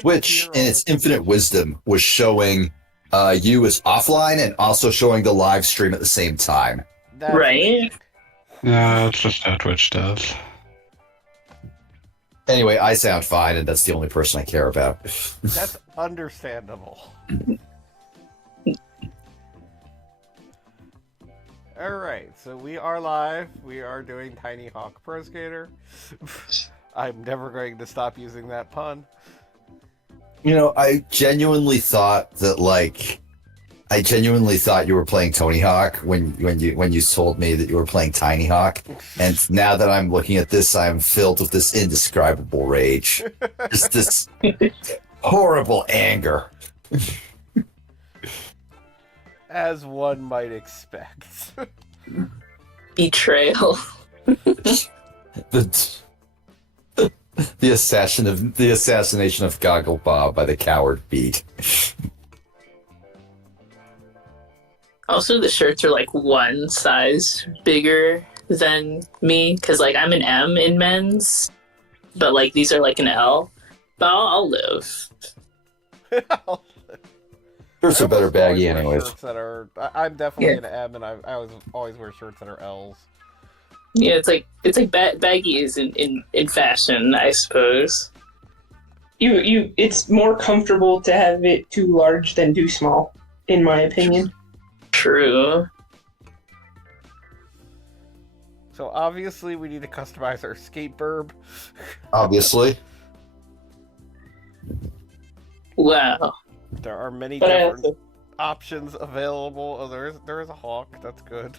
Twitch, in its infinite wisdom, was showing you as offline and also showing the live stream at the same time. That's Right? amazing. Yeah, that's just how Twitch does. Anyway, I sound fine, and that's the only person I care about. That's understandable. Alright, so we are live. We are doing Tiny Hawk Pro Skater. I'm never going to stop using that pun. You know, I genuinely thought you were playing Tony Hawk when you told me that you were playing Tiny Hawk, and now that I'm looking at this, I'm filled with this indescribable rage, just this horrible anger. As one might expect. Betrayal. The assassination of Goggle Bob by the coward Beat. Also, the shirts are like one size bigger than me, because like I'm an M in men's, but like these are like an L. But I'll live. Shirts are better baggy anyways. I'm definitely an M, and I always wear shirts that are L's. Yeah, it's like baggy is in fashion, I suppose. It's more comfortable to have it too large than too small, in my opinion. True. So obviously we need to customize our Skatebird. Obviously. Wow. There are many different options available. Oh, there is a hawk. That's good.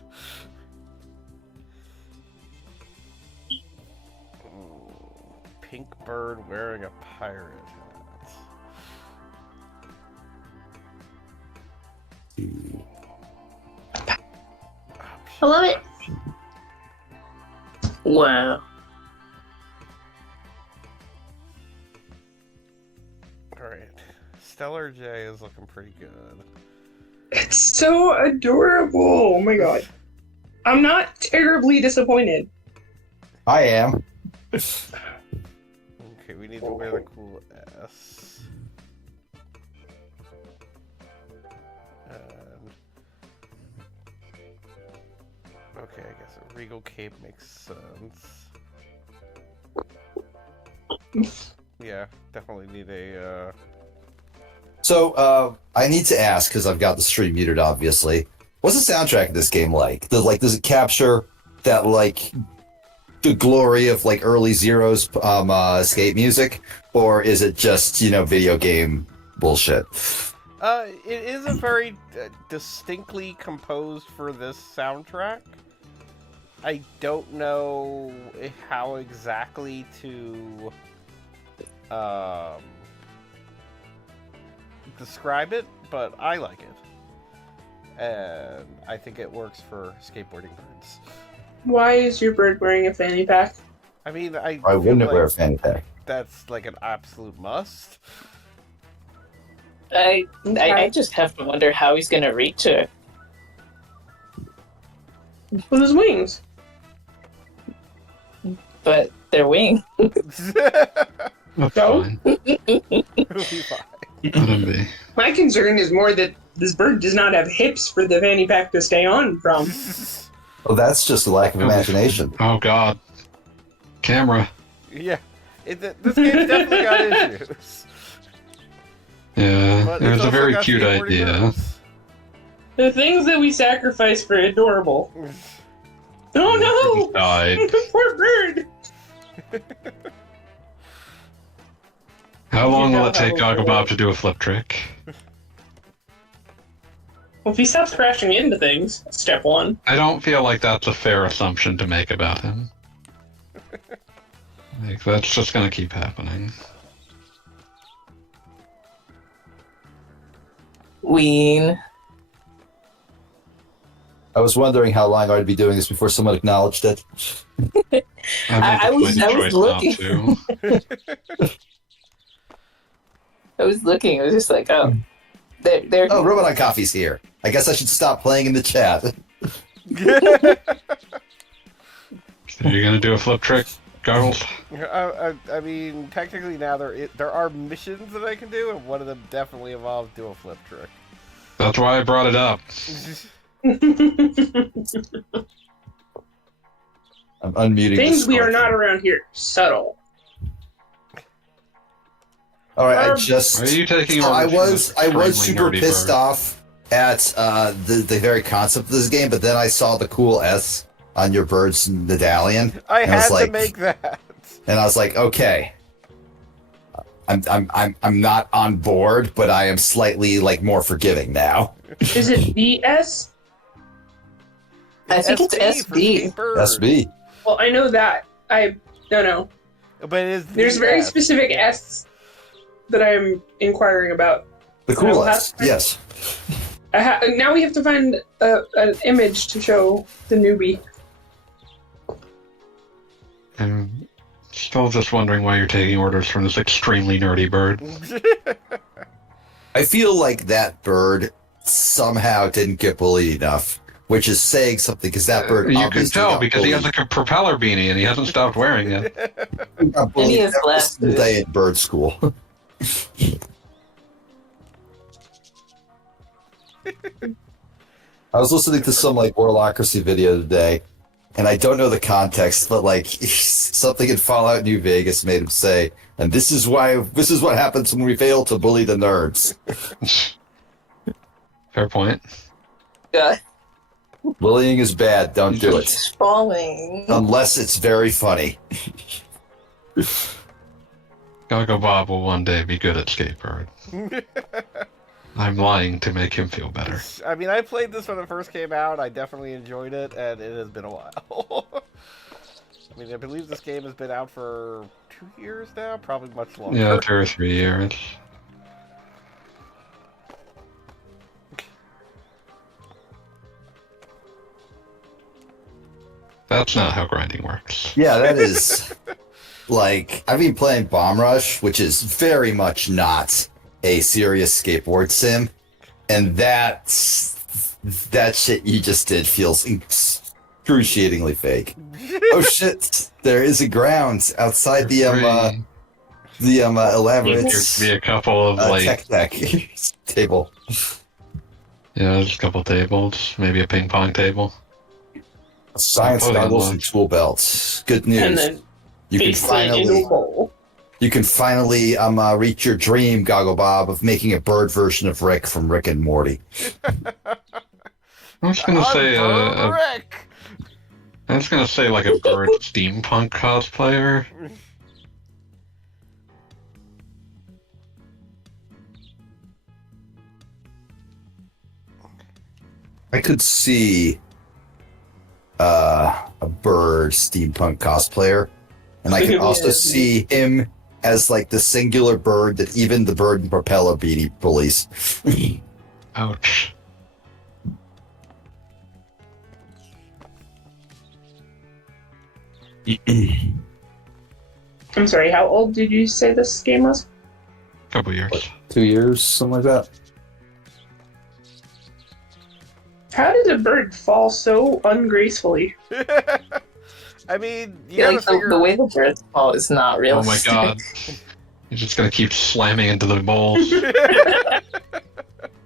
Pink bird wearing a pirate hat. I love it. Wow. Alright. Stellar J is looking pretty good. It's so adorable. Oh my god. I'm not terribly disappointed. I am. Okay, we need to wear the cool S. And... okay, I guess a regal cape makes sense. Yeah, definitely need a, So, I need to ask, because I've got the stream muted, obviously. What's the soundtrack of this game like? Does it capture that, like, the glory of, like, early Zero's skate music? Or is it just, video game bullshit? it is a very distinctly composed for this soundtrack. I don't know how exactly to describe it, but I like it. And I think it works for skateboarding birds. Why is your bird wearing a fanny pack? I mean, I wouldn't feel wear a fanny pack. that's like an absolute must. I just have to wonder how he's gonna reach her. With his wings. But they're wings. That's So? fine. It'll be fine. Let him be. My concern is more that this bird does not have hips for the fanny pack to stay on from. Oh, that's just a lack of imagination. Oh god. Camera. Yeah, this game's definitely got issues. Yeah, But it it's was a also very got cute skateboarding idea. birds. The things that we sacrifice for adorable. Oh no! Died. Poor bird! How long You will know it take how- Gogglebob to do a flip trick? Well, if he stops crashing into things, that's step one. I don't feel like that's a fair assumption to make about him. Like, that's just gonna keep happening. Ween. I was wondering how long I'd be doing this before someone acknowledged it. I was choice looking. not to. I was looking. I was just like, oh, there. Oh, Robot on Coffee's here. I guess I should stop playing in the chat. So you're gonna do a flip trick, Goggles? I mean, technically now there are missions that I can do, and one of them definitely involves do a flip trick. That's why I brought it up. I'm unmuting Things we are Discord. not around here. Subtle. All right, I Are just. you taking So I orders from was this extremely super nerdy pissed bird? off at the very concept of this game, but then I saw the cool S on your bird's medallion. I and I was had like, to make that. and I was like, okay, I'm not on board, but I am slightly like more forgiving now. Is it BS? I think it's for SB. Skatebird. SB. Well, I know that. I don't know. But it is There's very S. specific S that I'm inquiring about. The So I will cool have S. to- Yes. Now we have to find an image to show the newbie. I'm still just wondering why you're taking orders from this extremely nerdy bird. I feel like that bird somehow didn't get bullied enough, which is saying something because that bird You can obviously tell got because he has bullied. like a propeller beanie and he hasn't stopped wearing it. He got bullied And he has every glasses. single day in bird school. I was listening to some like Warlocracy video today, and I don't know the context, but like something in Fallout New Vegas made him say, and this is what happens when we fail to bully the nerds. Fair point. Yeah. Bullying is bad, don't do it. He's falling. Unless it's very funny. Gaga Bob will one day be good at Skatebird. I'm lying to make him feel better. I mean, I played this when it first came out. I definitely enjoyed it, and it has been a while. I mean, I believe this game has been out for 2 years now, probably much longer. Yeah, 2 or 3 years. That's not how grinding works. Yeah, that is like I've been playing Bomb Rush, which is very much not a serious skateboard sim, and that shit you just did feels excruciatingly fake. Oh shit! There is a ground outside the elaborate Appears to be a couple of like tech deck table. yeah, just a couple tables, maybe a ping pong table. Science Oh, goggles yeah. and tool belts. Good And news. then You can basically into finally a bowl. reach your dream, Goggle Bob, of making a bird version of Rick from Rick and Morty. I was gonna say Rick! I was gonna say like a bird steampunk cosplayer. I could see a bird steampunk cosplayer, and I could also Yeah. see him as like the singular bird that even the bird and propeller beanie bullies. Ouch. I'm sorry, how old did you say this game was? Couple years. 2 years, something like that. How did a bird fall so ungracefully? I mean, you Yeah, gotta like figure... the way the birds fall is not Oh realistic. my god. You're just gonna keep slamming into the bowls.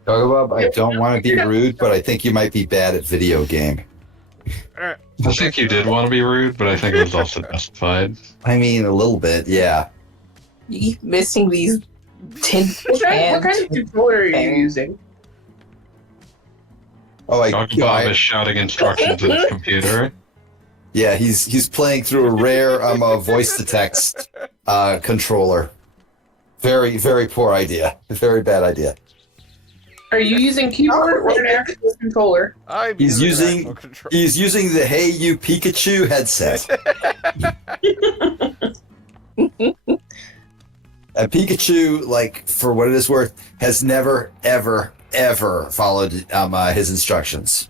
Goggle Bob, I don't want to be rude, but I think you might be bad at video game. I think you did want to be rude, but I think it was also justified. I mean, a little bit, yeah. You keep missing these tin What kind of controller are you and- using? Oh, Dr. Bob is shouting instructions at his computer. yeah, he's playing through a rare voice to text controller. Very, very poor idea. Very bad idea. Are you using keyboard or an actual controller? I'm He's using an using- actual control. He's using the Hey You Pikachu headset. And Pikachu, like, for what it is worth, has never, ever, ever followed his instructions.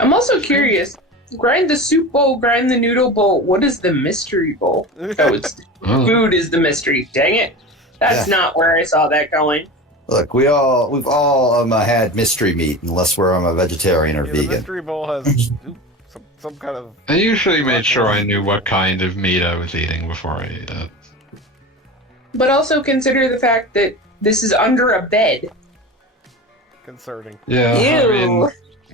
I'm also curious. Grind the soup bowl, grind the noodle bowl. What is the mystery bowl? Oh, it's Oh, food is the mystery. Dang it. That's not where I saw that going. Look, we've all had mystery meat, unless we're a vegetarian or Yeah, the vegan. mystery bowl has... Oops, some some kind of. I usually made sure I knew what kind of meat I was eating before I ate it. But also consider the fact that this is under a bed. Concerning. Yeah, Ew. I mean,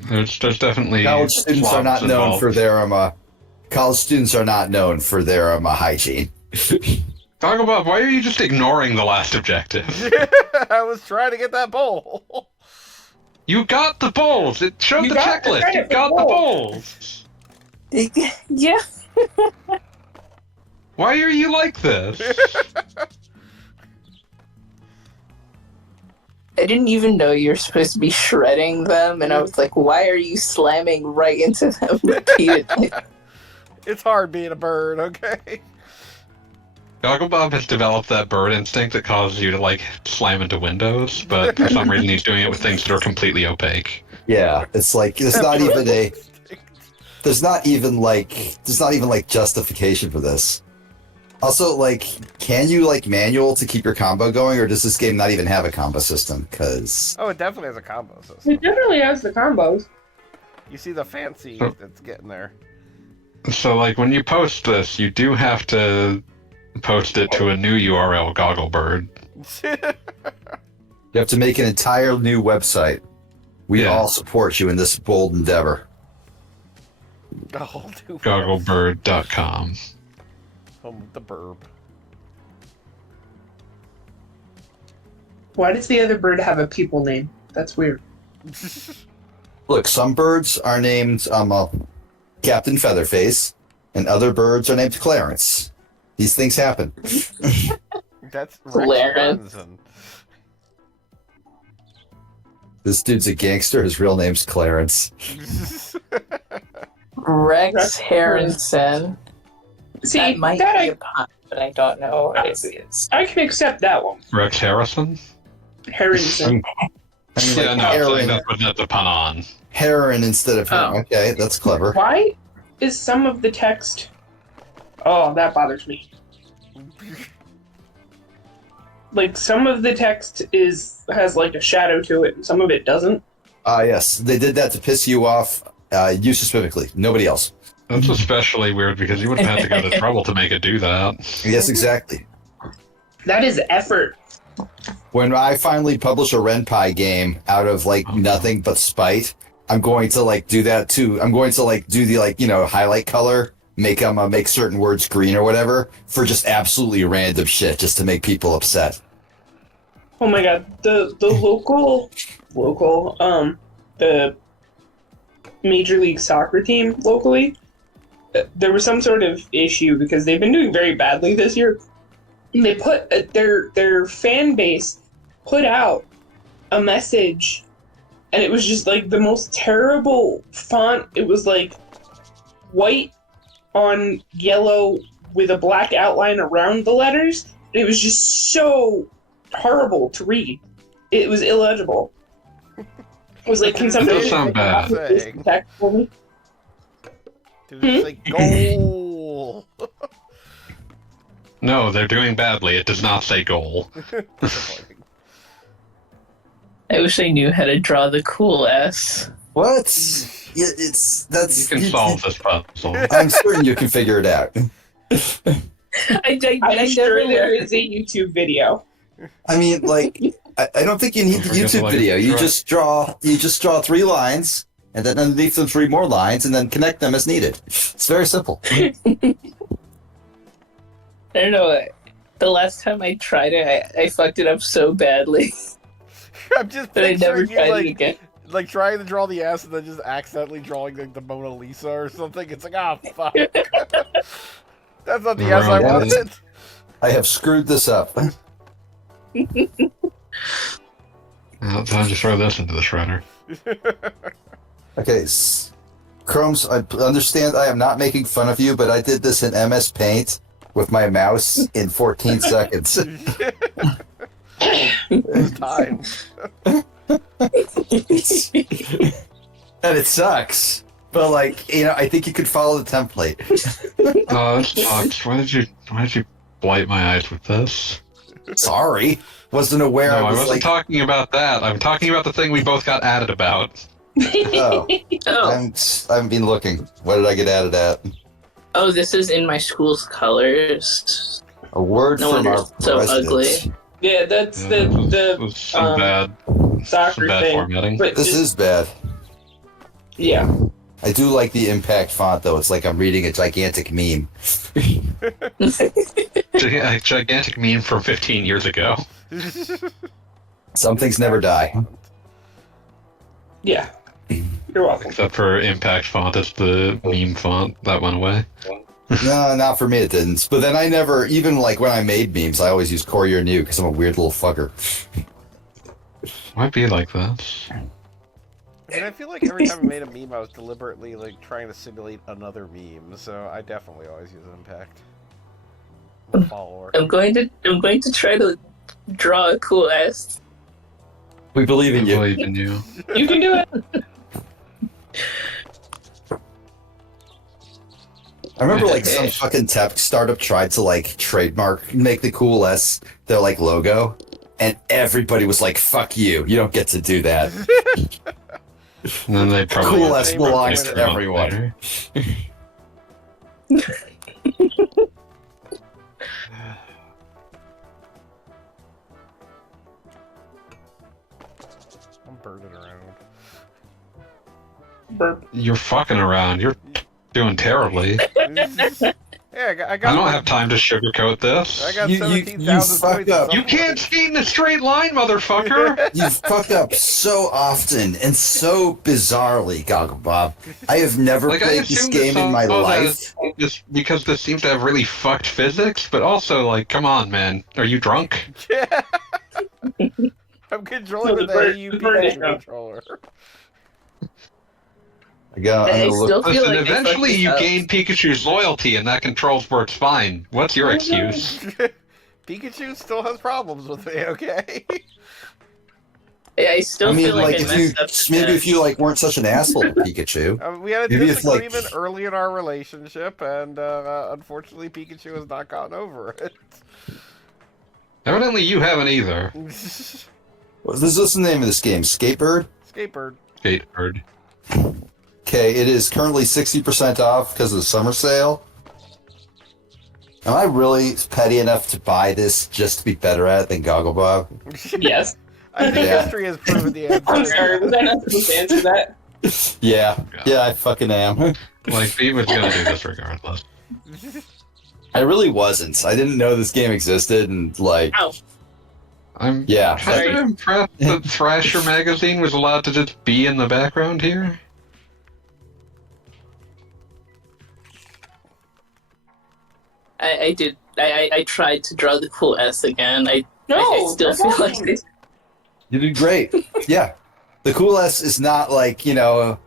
there's definitely College students are not slobs known involved. for their college students are not known for their hygiene. Goggle Bob, why are you just ignoring the last objective? I was trying to get that bowl. You got the bowls! It showed You the got the checklist! credit You for got the bowls. bowls! Yeah. Why are you like this? I didn't even know you're supposed to be shredding them, and I was like, why are you slamming right into them repeatedly? It's hard being a bird, okay? Goggle Bob has developed that bird instinct that causes you to, like, slam into windows, but for some reason he's doing it with things that are completely opaque. Yeah, it's like there's not even like justification for this. Also, like, can you like manual to keep your combo going, or does this game not even have a combo system? Because Oh, it definitely has a combo system. It definitely has the combos. You see the fancy that's getting there. So, like, when you post this, you do have to post it to a new URL, Gogglebird. you have to make an entire new website. We Yeah. all support you in this bold endeavor. Oh, dude. Gogglebird.com. Home with the burb. Why does the other bird have a people name? That's weird. Look, some birds are named Captain Featherface, and other birds are named Clarence. These things happen. That's Clarence. Renson. This dude's a gangster. His real name's Clarence. Rex Harrison. See, That might that be a pun, but I don't know what it is. I can accept that one. Rex Harrison? Harrison. I mean, Yeah, like no, I'm saying heroin, that's what that's a pun on. heroin instead of heroin. Oh. Okay, that's clever. Why is some of the text... Oh, that bothers me. Like, some of the text has like a shadow to it, and some of it doesn't. Yes, they did that to piss you off. You specifically, nobody else. That's especially weird because you would have had to go to trouble to make it do that. Yes, exactly. That is effort. When I finally publish a Renpai game out of like nothing but spite, I'm going to like do that too. I'm going to like do the like highlight color, make make certain words green or whatever for just absolutely random shit, just to make people upset. Oh my god, the the Major League Soccer team locally, there was some sort of issue because they've been doing very badly this year. And they put their fan base put out a message, and it was just like the most terrible font. It was like white on yellow with a black outline around the letters. It was just so horrible to read. It was illegible. I was like, can somebody does sound bad. this text for me? Dude, it's like goal. No, they're doing badly. It does not say goal. Disappointing. I wish I knew how to draw the cool S. What? Yeah, that's. You can solve this puzzle. I'm certain you can figure it out. I'm sure there is a YouTube video. I mean, like, I don't think you need the Don't forget to YouTube like video. You subscribe. just draw 3 lines, and then underneath them 3 more lines, and then connect them as needed. It's very simple. I don't know. The last time I tried it, I fucked it up so badly I'm just that I never picturing you tried it again. like trying to draw the S and then just accidentally drawing like the Mona Lisa or something. It's like, ah, fuck. That's not the S I Right. wanted. I have screwed this up. Well, time to throw this into the shredder. Okay, Chromes, I understand I am not making fun of you, but I did this in MS Paint with my mouse in 14 seconds. Time. And it sucks. But like, I think you could follow the template. Oh, this sucks. Why did you blight my eyes with this? Sorry. Wasn't aware No, I I was wasn't like talking about that. I'm talking about the thing we both got added about. Oh, Oh, I haven't been looking. What did I get added at? oh, this is in my school's colors. A word No from wonder our it's so president. ugly. Yeah, that's Yeah, it the was some bad soccer bad thing. formatting. But This is bad. yeah. I do like the impact font, though. It's like I'm reading a gigantic meme. A gigantic meme from 15 years ago. Some things never die. Yeah. You're welcome. Except for impact font, it's the meme font that went away. No, not for me, it didn't. But then I never, even like when I made memes, I always use Courier New because I'm a weird little fucker. Might be like that. And I feel like every time I made a meme, I was deliberately like trying to simulate another meme. So I definitely always use impact. I'm a follower. I'm going to try to draw a cool S. We believe I in you. believe in you. You can do it. I remember like some fucking tech startup tried to like make the cool S their like logo, and everybody was like, "Fuck you! You don't get to do that." And then they probably Cool S belongs fixed to it up everyone. later. I'm birding around. Burp. You're fucking around. You're doing terribly. Yeah, I got. I don't have time to sugarcoat this. I got You 17,000 fucked points. up. You can't skate in a straight line, motherfucker! You fuck up so often and so bizarrely, Goggle Bob. I have never Like, I played this assume game in my life. Just because this seems to have really fucked physics, but also, like, come on, man. Are you drunk? Yeah. I'm controlling with the AUP controller. I'm gonna look. still feel Listen, like I fucked eventually this you up. gain Pikachu's loyalty, and that controls where it's fine. What's your excuse? Pikachu still has problems with me. Okay. I still I mean, feel like I if messed you up. maybe if you like weren't such an asshole to Pikachu. We had a Maybe if, like- disagreement early in our relationship, and unfortunately, Pikachu has not gotten over it. Evidently you haven't either. What's the name of this game? Skatebird. Skatebird. Skatebird. Okay, it is currently 60% off because of the summer sale. Am I really petty enough to buy this just to be better at it than Goggle Bob? Yes. I think Yeah. history has proven the answer. I'm sorry. Was I not supposed to answer that? Yeah, I fucking am. Like, Pete was gonna do this regardless. I really wasn't. I didn't know this game existed, and like, Ow. I'm yeah. kind of impressed that Thrasher magazine was allowed to just be in the background here. I did. I tried to draw the cool S again. I still that's feel awesome. like You did great. Yeah. The Cool S is not like, there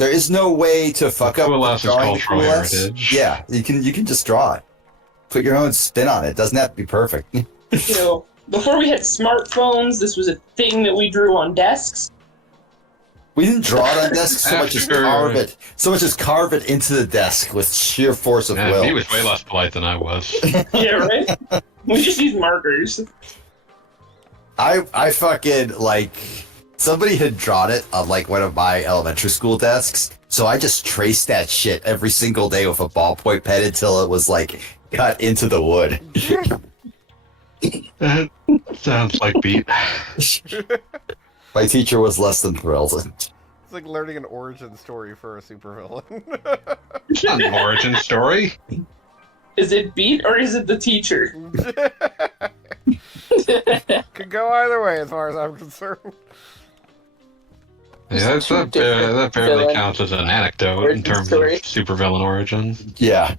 is no way to fuck up Cool with S is drawing the cultural Cool S. heritage. Yeah, you can just draw it. Put your own spin on it. It doesn't have to be perfect. Before we had smartphones, this was a thing that we drew on desks. We didn't draw it on desks so much as After- carve it into the desk with sheer force of Yeah, will. he was way less polite than I was. Yeah, right? We just used markers. I fucking like somebody had drawn it on like one of my elementary school desks, so I just traced that shit every single day with a ballpoint pen until it was like cut into the wood. Sounds like Pete. My teacher was less than thrilled. It's like learning an origin story for a supervillain. It's not an origin story. Is it Beat or is it the teacher? Could go either way as far as I'm concerned. Yeah, It's two that different barely villain counts as an anecdote in origin terms story. of supervillain origin. Yeah.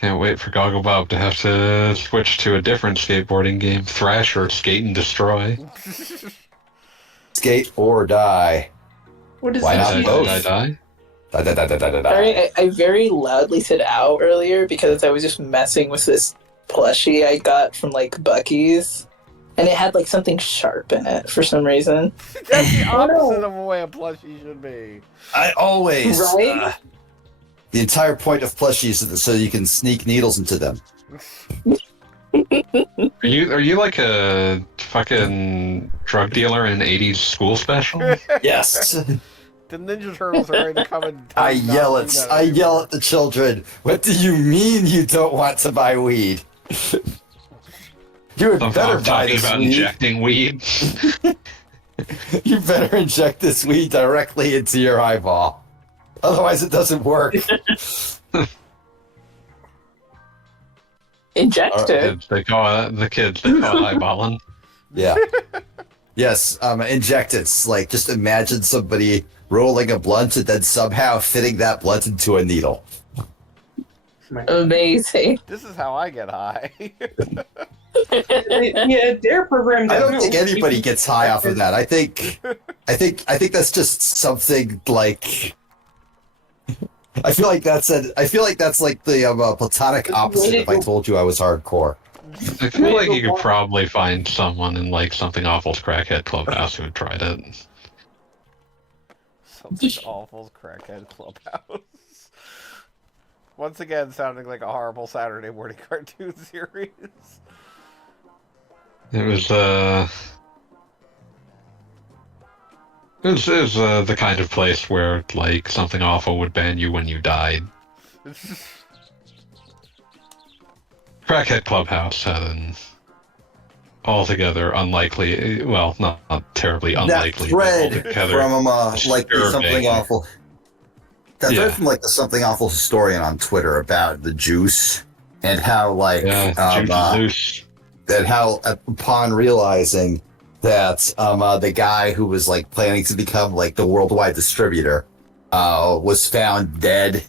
Can't wait for Goggle Bob to have to switch to a different skateboarding game. Thrash or Skate and Destroy. Skate or die. What is Why that? not Die, both? die, die. Da, da, da, da, da, da, da. Sorry, I very loudly said ow earlier because I was just messing with this plushie I got from like Bucky's. And it had like something sharp in it for some reason. That's the opposite of the way a plushie should be. I always. Right? The entire point of plushies is so you can sneak needles into them. Are you like a fucking drug dealer in an 80s school special? Yes. The Ninja Turtles are ready to come and tell I you not yell to at do that I yell anymore. at the children. What do you mean you don't want to buy weed? You had Somehow better I'm buy talking this about weed. injecting weed. You better inject this weed directly into your eyeball. Otherwise, it doesn't work. Injector. They call it eyeballing. Yeah. Yes. Inject it. It's like just imagine somebody rolling a blunt and then somehow fitting that blunt into a needle. Amazing. This is how I get high. Yeah, their program. I don't think anybody gets high off of that. I think that's just something like. I feel like that's like the platonic opposite. If I told you I was hardcore. I feel like you could probably find someone in like Something Awful's crackhead clubhouse who had tried it. Something Awful's crackhead clubhouse. Once again, sounding like a horrible Saturday morning cartoon series. It was the kind of place where like Something Awful would ban you when you died. Crackhead Clubhouse had an altogether unlikely, well, not terribly unlikely. That thread altogether from like the disturbing. Something Awful. That Yeah. thread from like the Something Awful historian on Twitter about the juice and how like Juice. and how upon realizing that the guy who was like planning to become like the worldwide distributor was found dead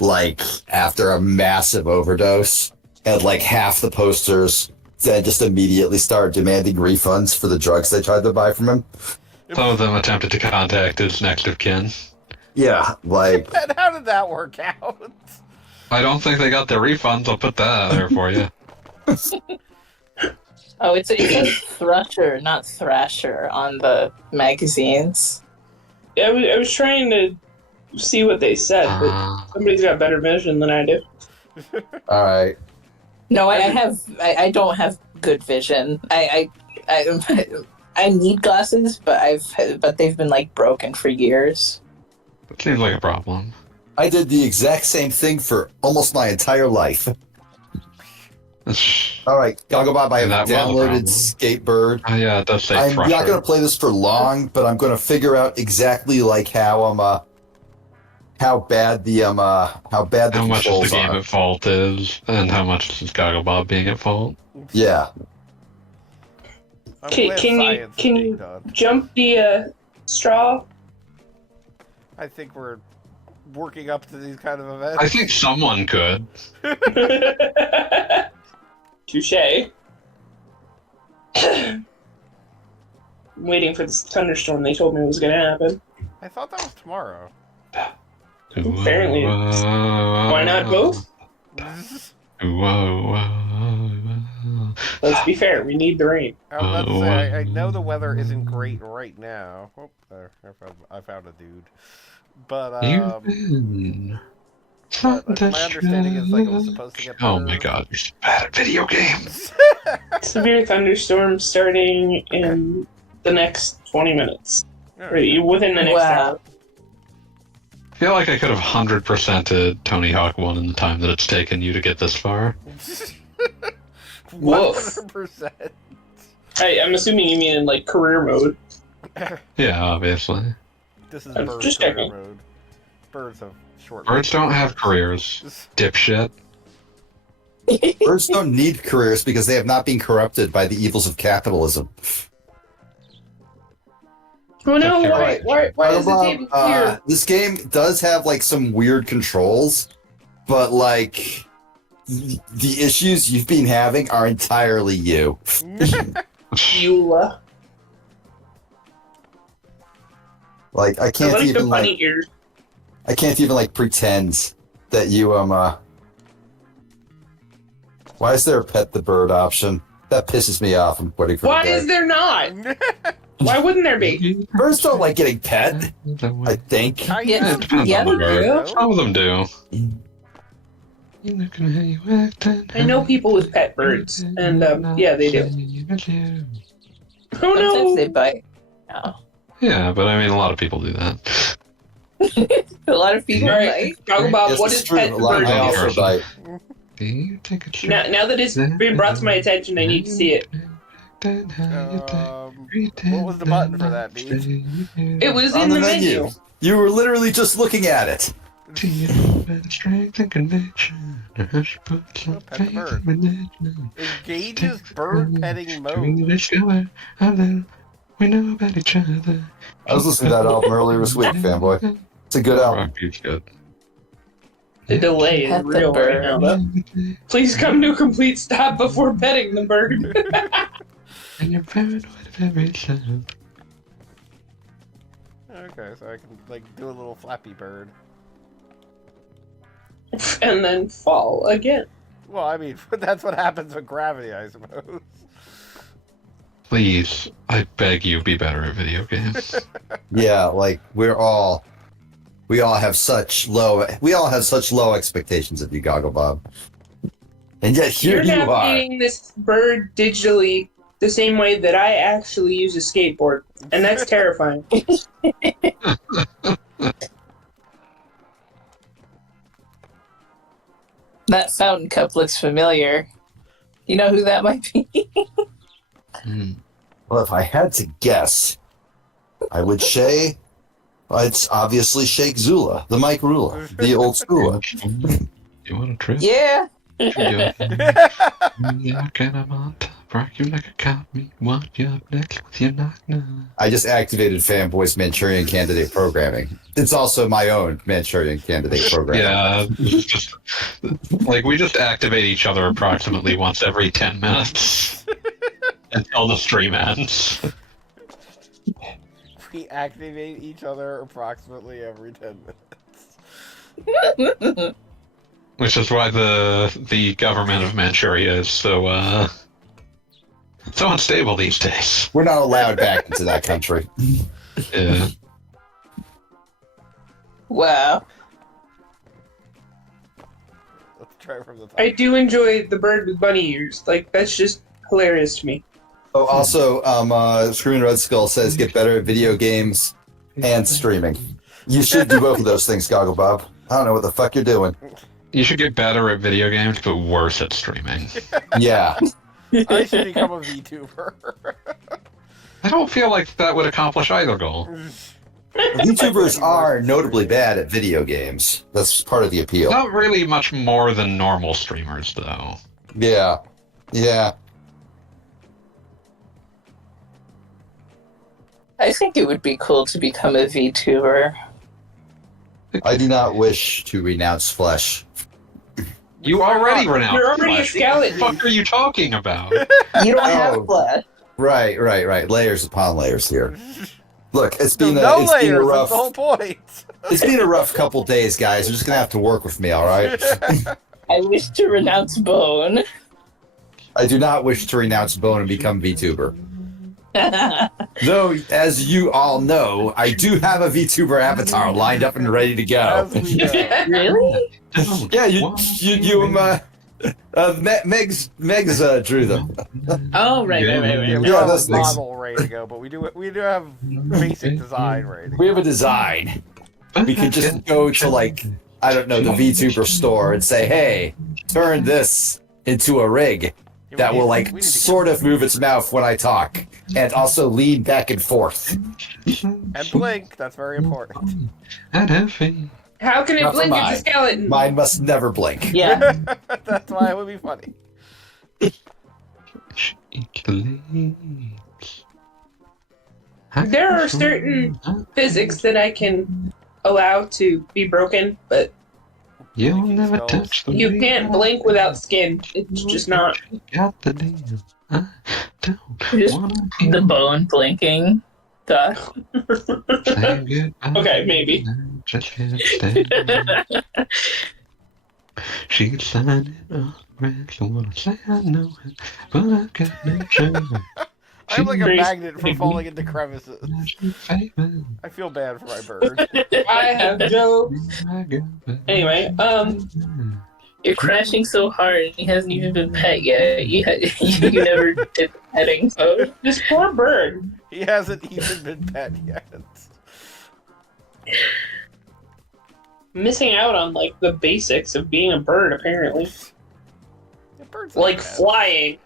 like after a massive overdose, and like half the posters then just immediately started demanding refunds for the drugs they tried to buy from him. Some of them attempted to contact his next of kin. Yeah, like And how did that work out? I don't think they got their refunds. I'll put that out there for you. Oh, it says Thrusher, not Thrasher, on the magazines. Yeah, I was trying to see what they said, but somebody's got better vision than I do. all right. No, I don't have good vision. I need glasses, but they've been like broken for years. It seems like a problem. I did the exact same thing for almost my entire life. All right, Goggle Bob, I have That was a downloaded problem. Skatebird. Oh, yeah, it does say I'm Thrusher. not going to play this for long, but I'm going to figure out exactly like how bad the How much is controls the game are. at fault is, and how much is Gogglebob being at fault. Yeah. I'm Can- glad can you- science is can being you- done. Jump the straw. I think we're working up to these kind of events. I think someone could. Touche. I'm waiting for this thunderstorm they told me was going to happen. I thought that was tomorrow. Apparently it's- Why not both? Let's be fair, we need the rain. I was about to say, I know the weather isn't great right now. Oh, there, I found a dude. But, You've been but my understanding is like it was supposed to get better. Oh my god, you're so bad at video games. Severe thunderstorm starting in the next 20 minutes. Or within the next hour. I feel like I could have 100%ed Tony Hawk 1 in the time that it's taken you to get this far. Woof. 100%. I'm assuming you mean in like career mode. Yeah, obviously. This is I'm bird just career checking. mode. Birds have short. Birds don't have careers, dipshit. Birds don't need careers because they have not been corrupted by the evils of capitalism. Oh no, Okay, why is the table here? This game does have like some weird controls, but like the issues you've been having are entirely you. Eula. Like I I can't like the even bunny like ears. I can't even like pretend that you Why is there a pet the bird option? That pisses me off. I'm quitting for Why the day. is there not? Why wouldn't there be? Birds don't like getting pet, I think. Kind Yeah, of. It depends yeah, on the they bird. do. Some of them do. I know people with pet birds, and yeah, they do. Oh Sometimes they no! bite. No. Yeah, but I mean, a lot of people do that. A lot of people Alright, bite. Goggle Bob, Yes, what it's is true. pet A lot of bird I birds also do? bite. Now that it's been brought to my attention, I need to see it. What was the button for that, Beat? It was On in the the menu. menu. You were literally just looking at it. Strength and conviction. Pet the bird. Engages bird petting mode. We know about each other. I was listening to that album earlier this week, fanboy. It's a good album. It's good. The delay is Pet the real right now, though. Please come to a complete stop before petting the bird. And you're paranoid of every sound. Okay, so I can like do a little flappy bird. And then fall again. Well, I mean, that's what happens with gravity, I suppose. Please, I beg you, be better at video games. Yeah, like we all have such low expectations of you, Goggle Bob. And yet here You're you are. navigating this bird digitally the same way that I actually use a skateboard, and that's terrifying. That fountain cup looks familiar. You know who that might be? Well, if I had to guess, I would say it's obviously Sheikh Zula, the Mike Ruler, the old schooler. You want a trip? Yeah. Yeah, can I want rock you like a cop me? Want you up next with your knock knock. I just activated Fanboy's Manchurian Candidate programming. It's also my own Manchurian Candidate program. Yeah, just, like we just activate each other approximately once every 10 minutes until the stream ends. We activate each other approximately every 10 minutes. Which is why the government of Manchuria is so unstable these days. We're not allowed back into that country. Yeah. Wow. Let's try from the top. I do enjoy the bird with bunny ears. Like, that's just hilarious to me. Oh, also, Screaming Red Skull says get better at video games and streaming. You should do both of those things, Goggle Bob. I don't know what the fuck you're doing. You should get better at video games, but worse at streaming. Yeah. I should become a VTuber. I don't feel like that would accomplish either goal. YouTubers are notably bad at video games. That's part of the appeal. Not really much more than normal streamers, though. Yeah. Yeah. I think it would be cool to become a VTuber. I do not wish to renounce flesh. You already renounced. You're already a Flash. skeleton. What the fuck are you talking about? You don't Oh. have flesh. Right. Layers upon layers here. Look, it's No, been no it's been a layers, that's rough the whole point. it's been a rough couple days, guys. You're just gonna have to work with me, all right? I wish to renounce bone. I do not wish to renounce bone and become VTuber. Though, as you all know, I do have a VTuber avatar lined up and ready to go. As we know. Really? Yeah, Megs drew them. Oh, right. Yeah, we Yeah, don't those have a things. model ready to go, but we do have basic design ready to We go. have a design. We could just go to, like, I don't know, the VTuber store and say, hey, turn this into a rig that will, like, sort of move its mouth when I talk, and also lean back and forth. And blink, that's very important. How can it Not for blink? mine. It's a skeleton. Mine must never blink. Yeah. That's why it would be funny. There are certain physics that I can allow to be broken, but You'll Blinking never spells. touch the you can't blink without skin. It's just not. Got the deal. I don't Just wanna the bone blinking. Duh. say goodbye. Okay, maybe. Just can't stay. She's signing up, I wanna say I know it, but I've got no choice. I'm like a She's- magnet for falling into crevices. I feel bad for my bird. I have jokes. Anyway, You're crashing so hard, and he hasn't even been pet yet. You never did petting. Oh, This poor bird. He hasn't even been pet yet. Missing out on, like, the basics of being a bird, apparently. Yeah, birds Like pets. flying.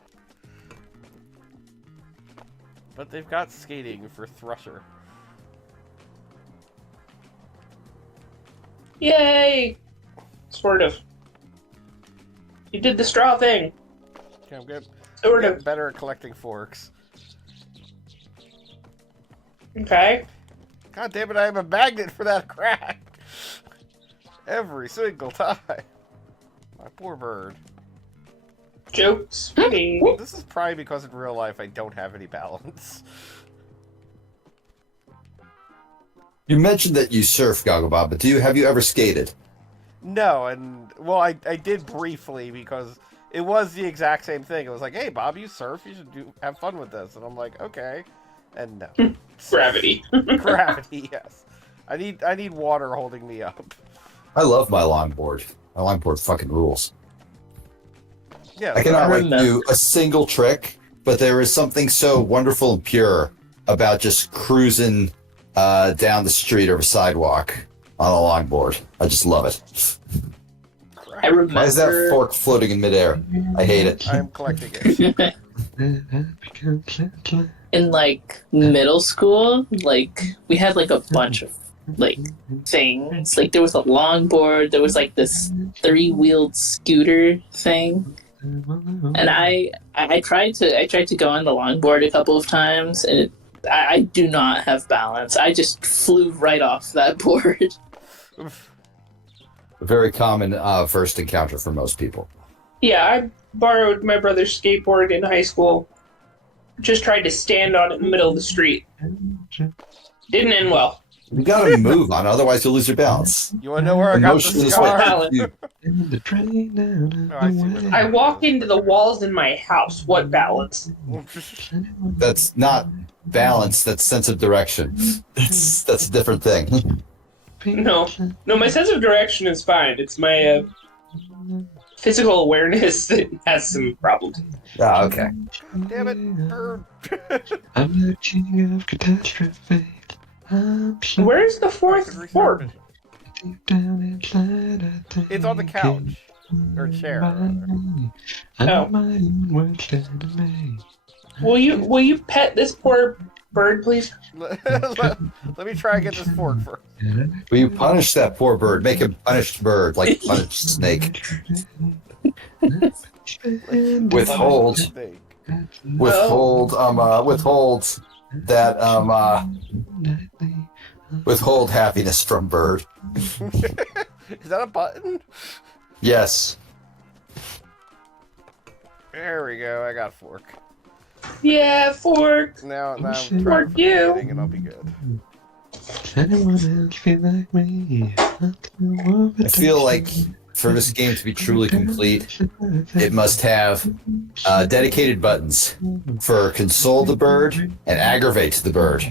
But they've got skating for Thrusher. Yay! Sort of. You did the straw thing. Okay, I'm good. Sort Getting of. better at collecting forks. Okay. God damn it, I have a magnet for that crack. Every single time. My poor bird. Jokes. Me. This is probably because in real life I don't have any balance. You mentioned that you surf, Gogglebob, but have you ever skated? No, and well, I did briefly because it was the exact same thing. It was like, hey, Bob, you surf, you should have fun with this, and I'm like, okay, and no. Gravity. Gravity, yes. I need water holding me up. I love my longboard. My longboard fucking rules. Yeah, I cannot remember. do a single trick, but there is something so wonderful and pure about just cruising down the street or a sidewalk on a longboard. I just love it. I remember. Why is that fork floating in midair? I hate it. I am collecting it. In like middle school, like we had like a bunch of like things. Like there was a longboard, there was like this 3-wheeled scooter thing. And I tried to go on the longboard a couple of times, and I do not have balance. I just flew right off that board. A very common first encounter for most people. Yeah, I borrowed my brother's skateboard in high school. Just tried to stand on it in the middle of the street. Didn't end well. You gotta move on, otherwise you'll lose your balance. You wanna know where I got Motion the is scar? what you- Oh, I see what I walk into the walls in my house. What balance? That's not balance, that's sense of direction. That's a different thing. No, my sense of direction is fine. It's my physical awareness that has some problems. Ah, okay. Damn it, bird. I'm the king of catastrophe. Where's the fourth fork? It's on the couch. Or chair. Will you pet this poor bird, please? Let me try and get this fork first. Will you punish that poor bird? Make him punished bird, like punished snake. Withhold that withhold happiness from bird. Is that a button? Yes. There we go. I got a fork. Yeah, fork. Now I'm Fork trying for you. eating and I'll be good. Anyone else feel like me? I feel like for this game to be truly complete, it must have dedicated buttons for console the bird and aggravate the bird.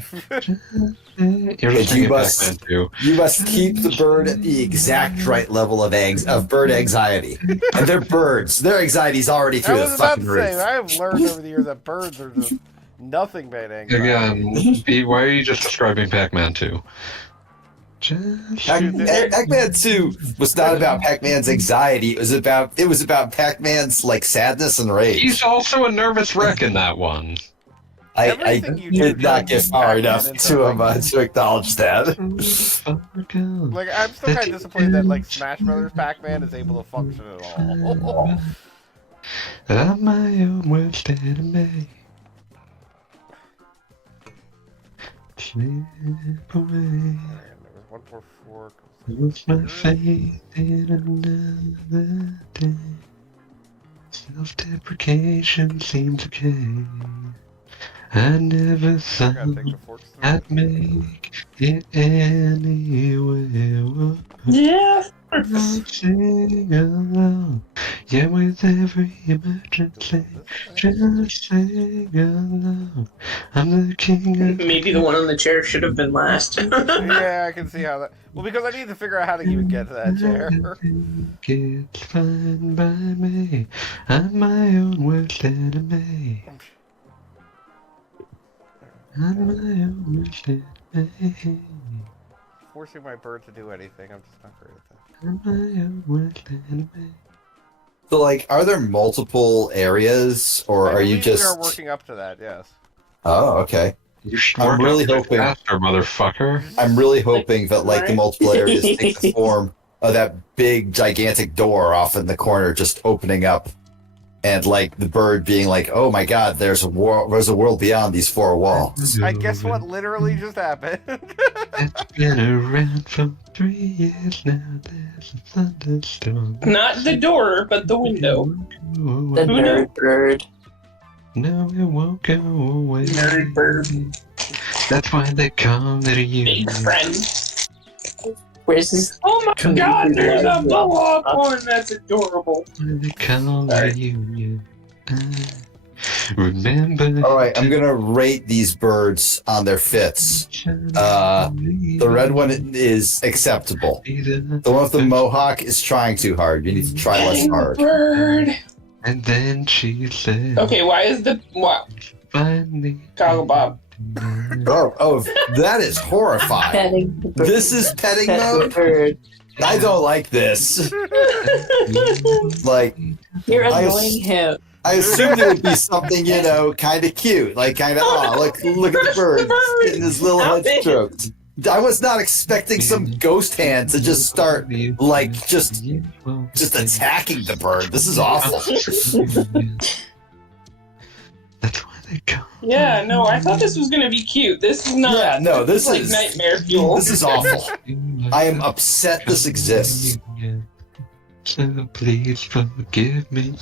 You're And just you thinking must- Pac-Man too. You must keep the bird at the exact right level of bird anxiety. And they're birds. Their anxiety's already I through the was about fucking to roof. say, I have learned over the years that birds are just nothing but anxiety. Again, Pete, why are you just describing Pac-Man 2? Pac-Man 2 was not about Pac-Man's anxiety. It was about Pac-Man's like sadness and rage. He's also a nervous wreck in that one. I Everything you do did not get turns far Pac-Man enough into, to acknowledge that. Like, I'm still kind of disappointed that, like, Smash Brothers Pac-Man is able to function at all. I'm my own worst enemy. Slip away. And there was one more fork. Lose my faith in another day. Self-deprecation seems okay. I never I thought gotta take the forks through. I'd make it anywhere. Yeah. I'll sing along, yeah, with every emergency. Just sing along. I'm the king of Maybe the one on the chair should have been last. Yeah, I can see how that. Well, because I need to figure out how to even get to that chair. I think it's fine by me. I'm my own worst enemy. I'm my own worst enemy. Forcing my bird to do anything, I'm just not great at that. I'm my own worst enemy. So, like, are there multiple areas, or I are you believe we just? are working up to that. Yes. Oh, okay. You should I'm work really up to it hoping- faster, motherfucker. I'm really hoping that like the Right. multiple areas take the form of that big gigantic door off in the corner, just opening up, and like the bird being like, "Oh my God, there's a world beyond these four walls." I guess what literally just happened. It's been around for 3 years now. There's a thunderstorm. Not the door, but the window. The Who nerd bird. No, it won't go away. Nerd bird. That's why they call it a Big union. friend. Where's his? Oh my Come god, here, there's a love. mohawk one. That's adorable. That's why they call it Sorry. a union. Remember. All right, I'm gonna rate these birds on their fits. The red one is acceptable. The one with the mohawk is trying too hard. You need to try less hard. Bird. And then she said, Okay, why is the finally. Goggle Bob? Oh, that is horrifying. Petting the bird. This is petting Pet the mode. bird. I don't like this. Like, You're I- annoying him. I assumed it would be something, you know, kind of cute, like kind of, oh, look at the bird getting his little head stroked. I was not expecting some ghost hand to just start, like, just attacking the bird. This is awful. That's why they call. Yeah, no, I thought this was gonna be cute. This is not. Yeah, no, this like is nightmare fuel. this is awful. I am upset this exists. So please forgive me.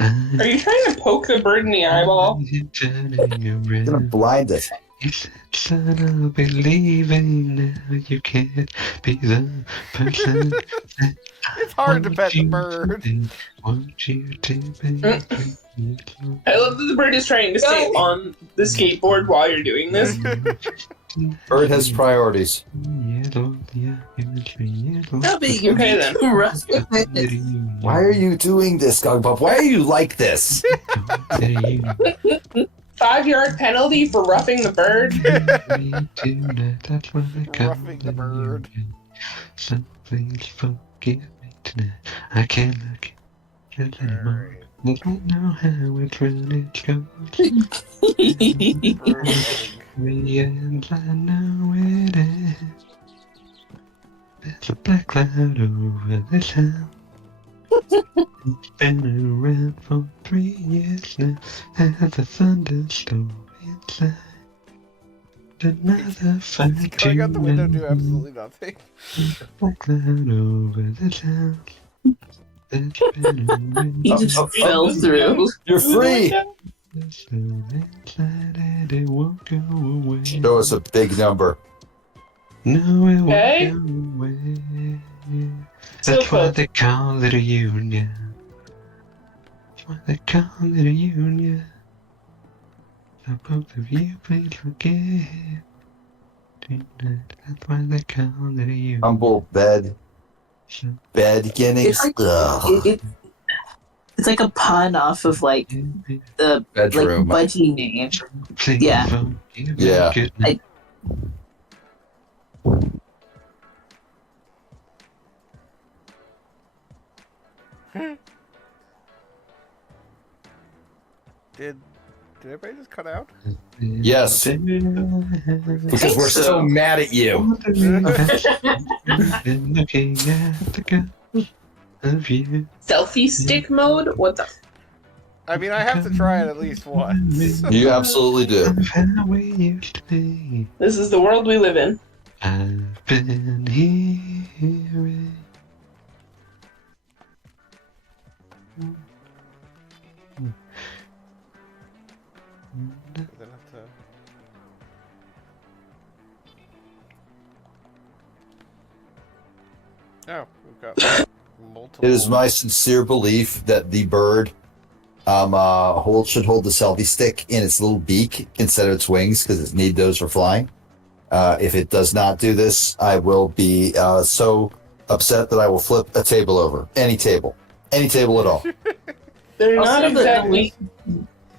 Are you trying to poke the bird in the eyeball? I'm gonna blind it. You said, son, I'll be leaving now. You can't be the person. It's hard to pet the bird. Want you to be. I love that the bird is trying to stay on the skateboard while you're doing this. Bird has priorities. No, but you're Okay, then. too rough with it. Why are you doing this, Gogbob? Why are you like this? 5-yard penalty for roughing the bird. Roughing the bird. So please forgive me tonight. I can't look at you anymore. I don't know how it's really going. Bird egg. And I know it is. There's a black cloud over this house. It's been around for 3 years now. There's a thunderstorm inside. Another fight Going out the window do tonight. absolutely nothing. There's a black cloud over this house. There's been around He just fell through. You're free. inside and it won't go away. Show us a big number. No, it won't Okay. go away. Still That's why put. they call it a union. That's why they call it a union. So both of you please forgive. That's why they call it a union. Humble bed. So Beginnings. It's like- Ugh. It's like a pun off of like the Bedroom. like budgie name. please Yeah. forgive me. Yeah. Good night. Did everybody just cut out? Yes. Because we're so mad at you. Been looking at the ghost of you. Selfie stick mode? What the? I mean, I have to try it at least once. You absolutely do. Of how we used to be. This is the world we live in. I've been hearing. We've got multiple. It is my sincere belief that the bird should hold the selfie stick in its little beak instead of its wings because it needs those for flying. If it does not do this, I will be so upset that I will flip a table over. Any table at all. They're not Also, exactly.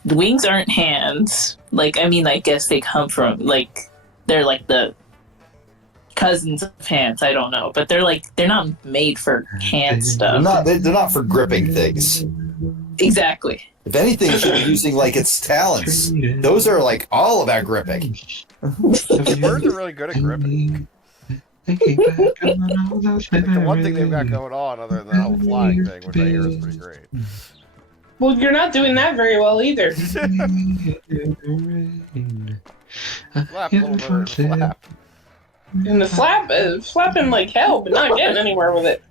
the wings aren't hands. Like, I mean, I guess they come from, like, they're like the cousins of hands. I don't know. But they're not made for hand stuff. They're not for gripping things. Exactly. If anything, it should be using like its talons. Those are like all about gripping. Birds are really good at gripping. Like, the one thing they've got going on, other than the whole flying thing, which I hear is pretty great. Well, you're not doing that very well either. Flap, little bird, flap. And the flapping like hell, but not getting anywhere with it.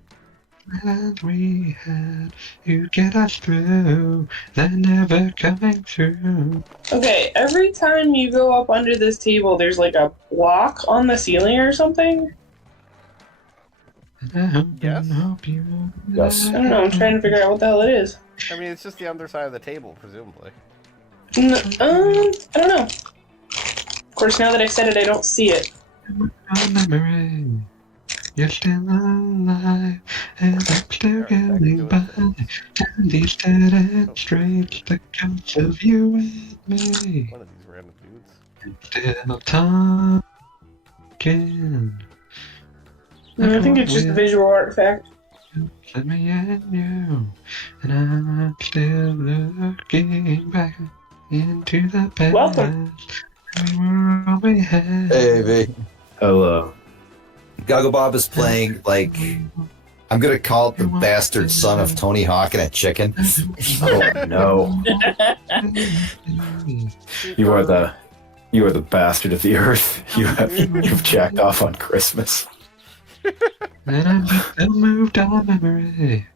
And we had you get us through, they're never coming through. Okay, every time you go up under this table, there's like a block on the ceiling or something. And I hope Yes. and hope you Yes. I don't know, I'm trying to figure out what the hell it is. I mean, it's just the underside of the table, presumably. I don't know. Of course, now that I said it, I don't see it. memory. You're still alive, and I'm still Alright, I can going do it. by down these dead end streets, the ghosts of you and me. One of these random dudes. Still talking. I think it's just a visual artifact. Let me and you, and I'm still looking back into the past. Welcome. We were all we had. Hey, V. Hello. Goggle Bob is playing like I'm gonna call it the bastard son of Tony Hawk and a chicken. Oh no. You are the bastard of the earth. You've jacked off on Christmas. And I'm still moved on memory.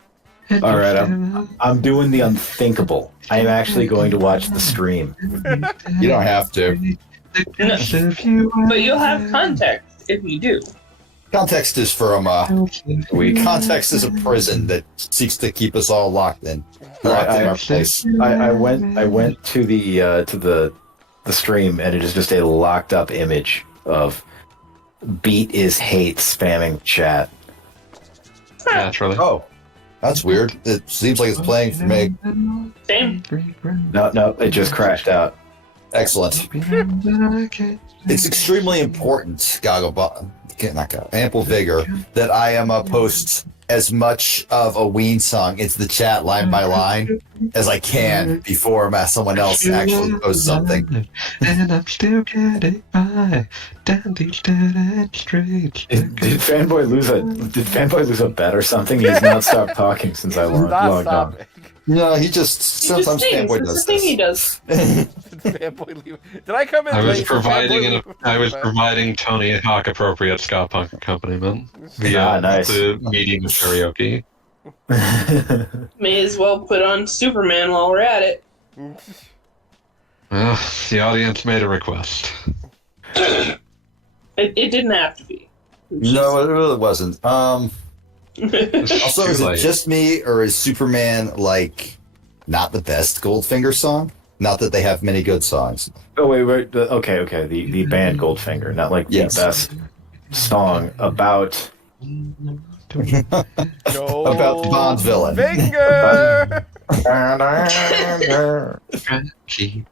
And All right, you're I'm doing the unthinkable. I am actually going to watch the stream. You don't have to. The ghosts of you and But you'll have me. context if you do. Context is from context is a prison that seeks to keep us all locked in our place. I went to the stream, and it is just a locked up image of beat is hate spamming chat. Naturally. Oh, that's weird. It seems like it's playing for me. Same. No, it just crashed out. Excellent. It's extremely important, Ample Vigor, that I am post as much of a Ween song into the chat line by line as I can before someone else actually posts something. And I'm still getting by down these dead end streets. Did Fanboy lose a bet or something? He's not stopped talking since I He's not logged on. stopping. No, he just He sometimes just sings. Fanboy That's does the thing he this. does. Fanboy leave. Did I come in I was late? Did Fanboy leave? providing Tony Hawk appropriate ska punk accompaniment via nice. the medium of karaoke. May as well put on Superman while we're at it. Well, the audience made a request. It didn't have to be. No, it really wasn't. Also, is it Too late. just me, or is Superman like not the best Goldfinger song? Not that they have many good songs. Oh wait. Okay. The band Goldfinger, not like Yes. the best song about. No. About the Bond villain. Finger! Keep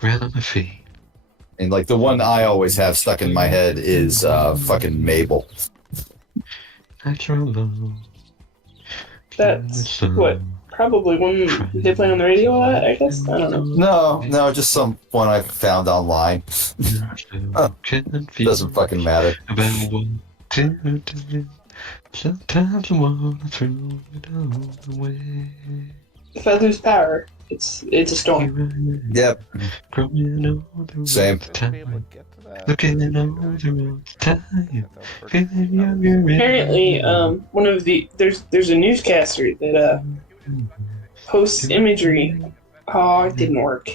ground on my feet. And like the one I always have stuck in my head is fucking Mabel. Natural love. That's what probably one they play on the radio a lot, I guess. I don't know. No, just some one I found online. Doesn't fucking matter. About what to do. Sometimes I wanna throw it all away. If I lose power, it's a storm. Yep, Growing older Same. all the Should be able to time. get to that. Looking older all the time. Get those first Feeling numbers. younger. Apparently, one of the there's a newscaster that posts imagery. Oh, it didn't work.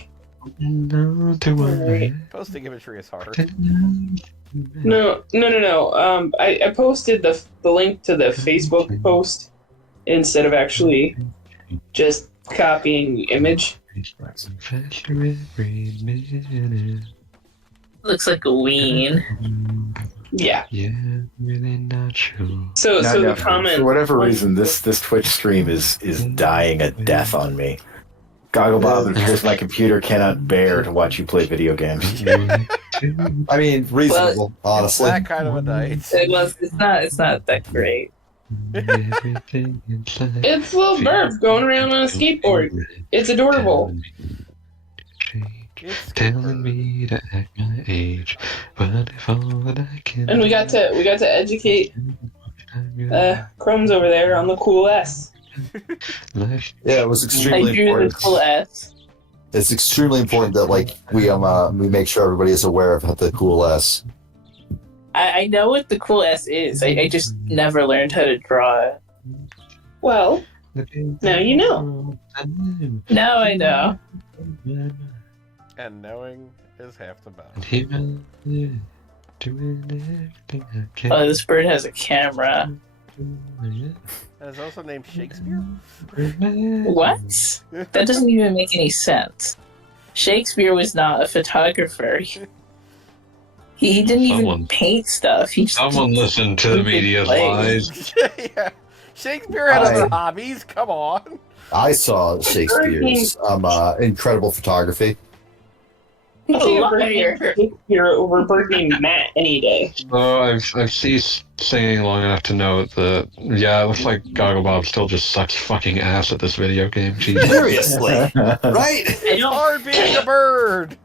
No to one. Alright. Posting imagery is hard. No. I posted the link to the Facebook post instead of actually just copying the image. Faster every minute. Looks like a ween. Yeah. Yeah, really not sure. So No, the comment. for whatever reason, this Twitch stream is dying a death on me. Gogglebob, it appears my computer cannot bear to watch you play video games. I mean, reasonable, honestly. That kind of a night. It's not that great. Everything inside It's little Burp going around on a skateboard. It's adorable. It's Telling me to act my age, but if all that I can. And we got to educate Chrome's over there on the cool S. Yeah, it was I extremely drew the important. cool S. It's extremely important that like we make sure everybody is aware of the cool S. I know what the cool S is. I just never learned how to draw it. Well, now you know. Now I know. And knowing is half the battle. And here I am, doing everything I can. Oh, this bird has a camera. And it's also named Shakespeare? What? That doesn't even make any sense. Shakespeare was not a photographer. He didn't even paint stuff. He just Someone listened to the media's lies. Yeah. Shakespeare had other hobbies. Come on. I saw Shakespeare's incredible photography. I think a bird Liar. named Shakespeare over a bird named Matt any day. So I've ceased singing long enough to know that, yeah, it looks like Gogglebob still just sucks fucking ass at this video game. Jesus. Seriously, right? It's hard being a bird.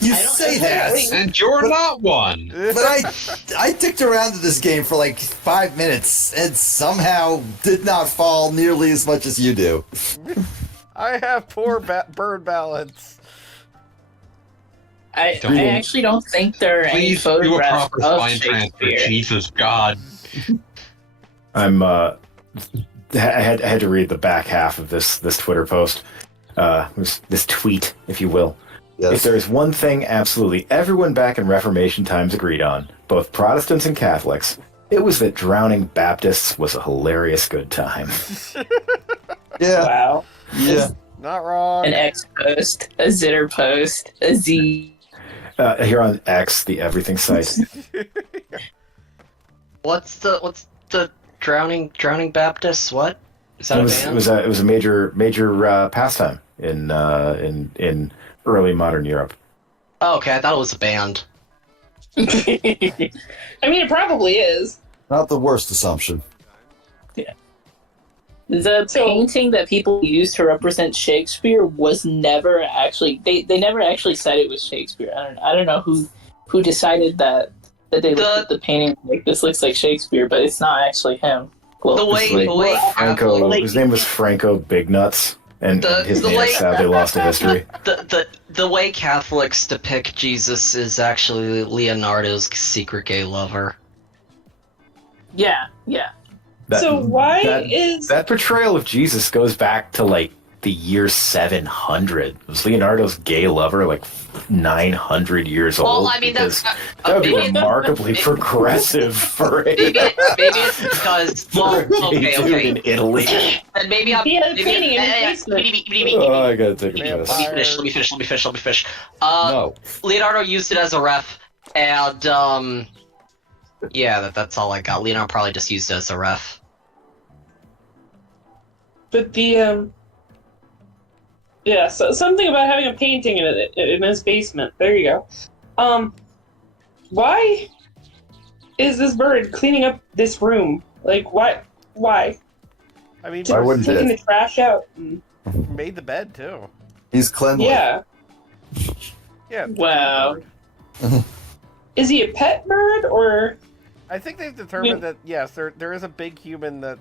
You I don't- say that, And you're not one! but I dicked around to this game for like 5 minutes and somehow did not fall nearly as much as you do. I have poor bird balance. I actually don't think there are any Please do a photographs proper of spine transfer. Shakespeare. Jesus God. I had to read the back half of this Twitter post, this tweet, if you will. Yes. If there is one thing absolutely everyone back in Reformation times agreed on, both Protestants and Catholics, it was that drowning Baptists was a hilarious good time. Yeah, Wow. yeah. Not wrong. An X post, a Zitter post, a Z. Here on X, the everything site. What's the drowning Baptists? What is that? It was a major pastime in early modern Europe. Oh, okay, I thought it was a band. I mean, it probably is. Not the worst assumption. The So- painting that people used to represent Shakespeare was never actually. They never actually said it was Shakespeare. I don't know who decided that they looked at the painting like this looks like Shakespeare, but it's not actually him. Well, The way Franco, Catholic- his name was Franco Bignuts, and his the name way- is sadly lost to history. the way Catholics depict Jesus is actually Leonardo's secret gay lover. yeah. So why that, is that portrayal of Jesus goes back to like the year 700? Was Leonardo's gay lover like 900 years old? Well, I mean Because that's that would be maybe, remarkably progressive for a maybe it's because well, gay dude okay. in Italy. And maybe I'm He had a maybe- painting in his eh, basement. Oh, I gotta take a piss. Let me finish. No. Leonardo used it as a ref, and yeah, that's all I got. Leonardo probably just used it as a ref. But the yeah, so something about having a painting in his basement. There you go. Why is this bird cleaning up this room? Like, why? I mean, Why wouldn't Taking it? the trash out. And- made the bed too. He's cleanly. yeah. Yeah. Wow. Is he a pet bird or? I think they've determined that yes, there is a big human that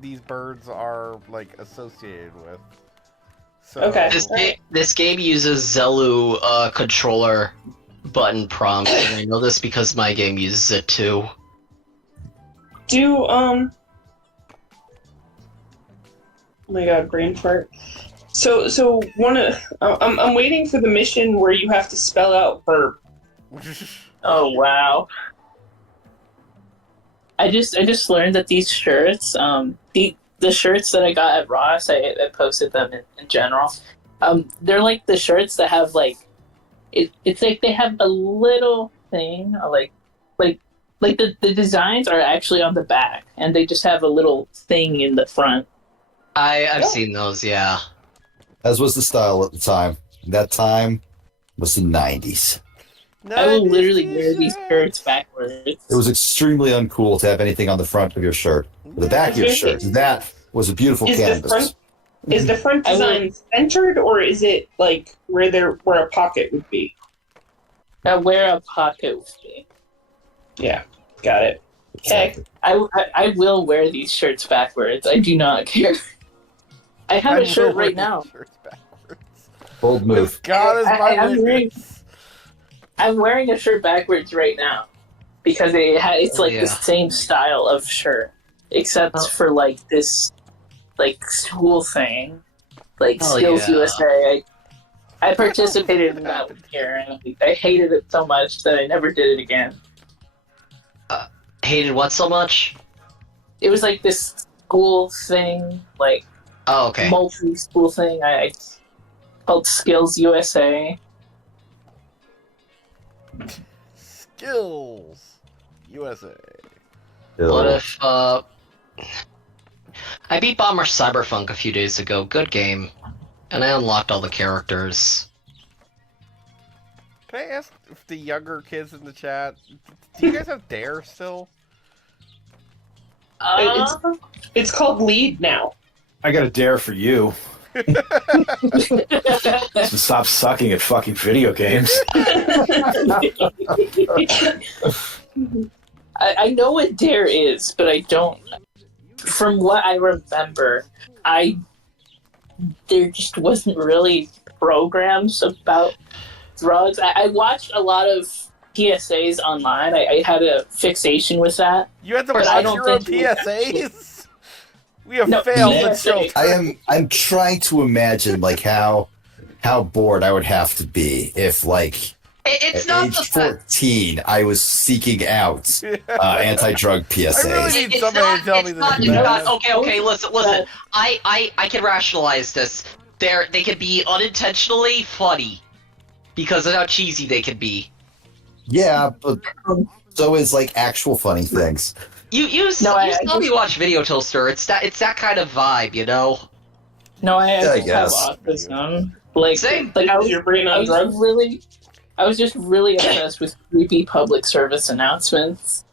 these birds are like associated with. So, Okay. This game uses Zelu controller button prompts, and I know this because my game uses it too. Do oh my god, brain fart. So I'm waiting for the mission where you have to spell out burp. Oh wow! I just learned that these shirts, the shirts that I got at Ross, I posted them in general. They're like the shirts that have like it's like they have a little thing like the designs are actually on the back and they just have a little thing in the front. I've seen those, yeah. As was the style at the time. That time was the 90s. I will literally wear these shirts backwards. It was extremely uncool to have anything on the front of your shirt. Or the back of your shirt. That was a beautiful canvas. Is the front design centered, or is it like where a pocket would be? Where a pocket would be. Yeah, got it. Okay. I will wear these shirts backwards. I do not care. I have a shirt right now. Bold move. God is my witness. I'm wearing a shirt backwards right now because it's like the same style of shirt, except for like this like school thing, like Skills USA. I participated in that year, and I hated it so much that I never did it again. Hated what so much? It was like this school thing, like multi-school thing. I called Skills USA. Skills USA. What if I beat Bomber Cyberpunk a few days ago. Good game. And I unlocked all the characters. Can I ask if the younger kids in the chat, do you guys have Dare still? It's called Lead now. I got a dare for you. So stop sucking at fucking video games. I know what Dare is, but I don't. From what I remember, there just wasn't really programs about drugs. I watched a lot of PSAs online. I had a fixation with that. You had to watch your own PSAs? We have failed the children. I'm trying to imagine like how bored I would have to be if like it's at not age 14 I was seeking out anti-drug PSAs. I really need somebody to tell me this. Okay, listen. I can rationalize this. They can be unintentionally funny because of how cheesy they can be. Yeah, but so is like actual funny things. You saw me watch Video Toaster. It's that kind of vibe, you know. No, I guess. have autism. Like, Same. like I was, Your brain on drugs? I was just really obsessed with creepy public service announcements.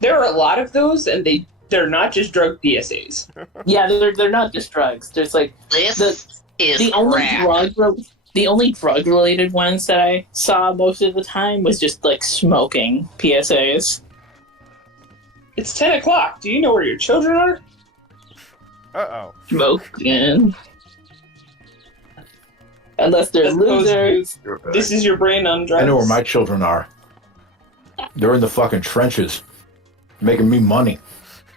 There are a lot of those, and they're not just drug PSAs. Yeah, they're not just drugs. There's like the only drug related ones that I saw most of the time was just like smoking PSAs. It's 10 o'clock. Do you know where your children are? Uh-oh. Smoking. Unless they're losers. This is your brain on drugs. I know where my children are. They're in the fucking trenches, making me money.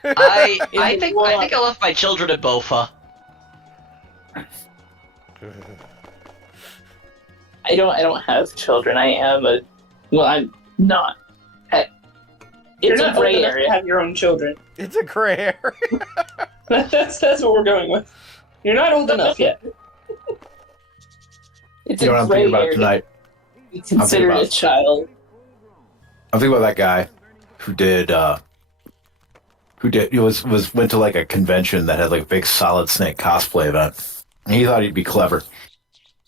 I think I left my children in Bofa. I don't have children. I'm not. It's You're a not gray old enough area. to have your own children. It's a gray area. That's what we're going with. You're not old enough yet. It's You know what I'm thinking about tonight? You consider it a child. I'm thinking about that guy who went to like a convention that had like a big Solid Snake cosplay event. And he thought he'd be clever.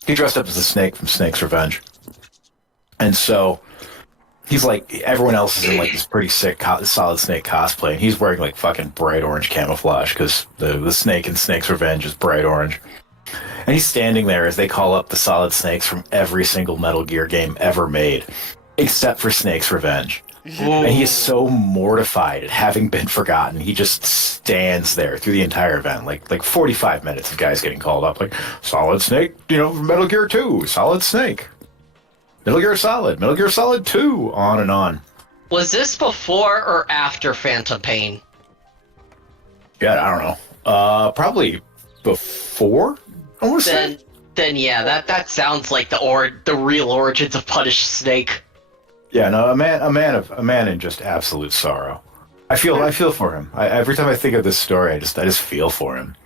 He dressed up as a snake from Snake's Revenge. And so he's like, everyone else is in like this pretty sick Solid Snake cosplay, and he's wearing like fucking bright orange camouflage because the snake in Snake's Revenge is bright orange. And he's standing there as they call up the Solid Snakes from every single Metal Gear game ever made, except for Snake's Revenge. And he is so mortified at having been forgotten. He just stands there through the entire event, like 45 minutes of guys getting called up, like, Solid Snake, from Metal Gear 2, Solid Snake. Metal Gear Solid 2, on and on. Was this before or after Phantom Pain? Yeah, I don't know. Probably before, I want to say. Then yeah, that sounds like the real origins of Punished Snake. Yeah, no, a man in just absolute sorrow. I feel for him. Every time I think of this story, I just feel for him.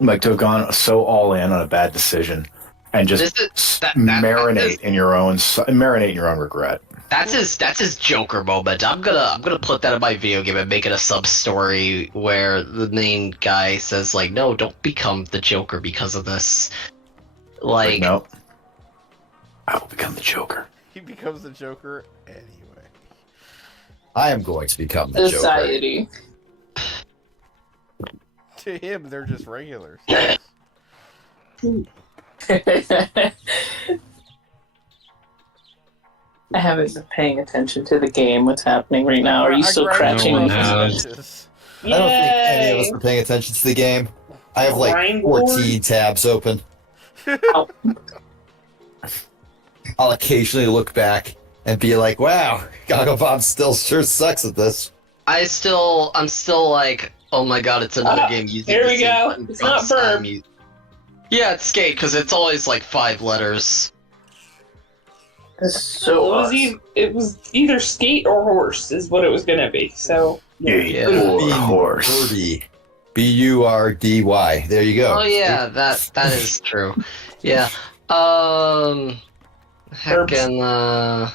Like to have gone so all in on a bad decision and just marinate in your own regret. That's his Joker moment. I'm gonna put that in my video game and make it a sub story where the main guy says like, no, don't become the Joker because of this. Like no, I will become the Joker. He becomes the Joker anyway. I am going to become the Joker. Society. To him, they're just regulars. I haven't been paying attention to the game. What's happening right now? Are you still crouching? No one I don't think any of us are paying attention to the game. I have like Grind 14 tabs open. Oh. I'll occasionally look back and be like, wow, Gogglebomb still sure sucks at this. I'm still like, oh my god, it's another game using There the we same go. button It's not prompts verb. I'm u- Yeah, it's skate because it's always like 5 letters. That's so awesome. It was either skate or horse is what it was gonna be. So Yeah. Or horse. Birdie. B-U-R-D-Y. There you go. Oh yeah, that is true. Yeah. Heckin',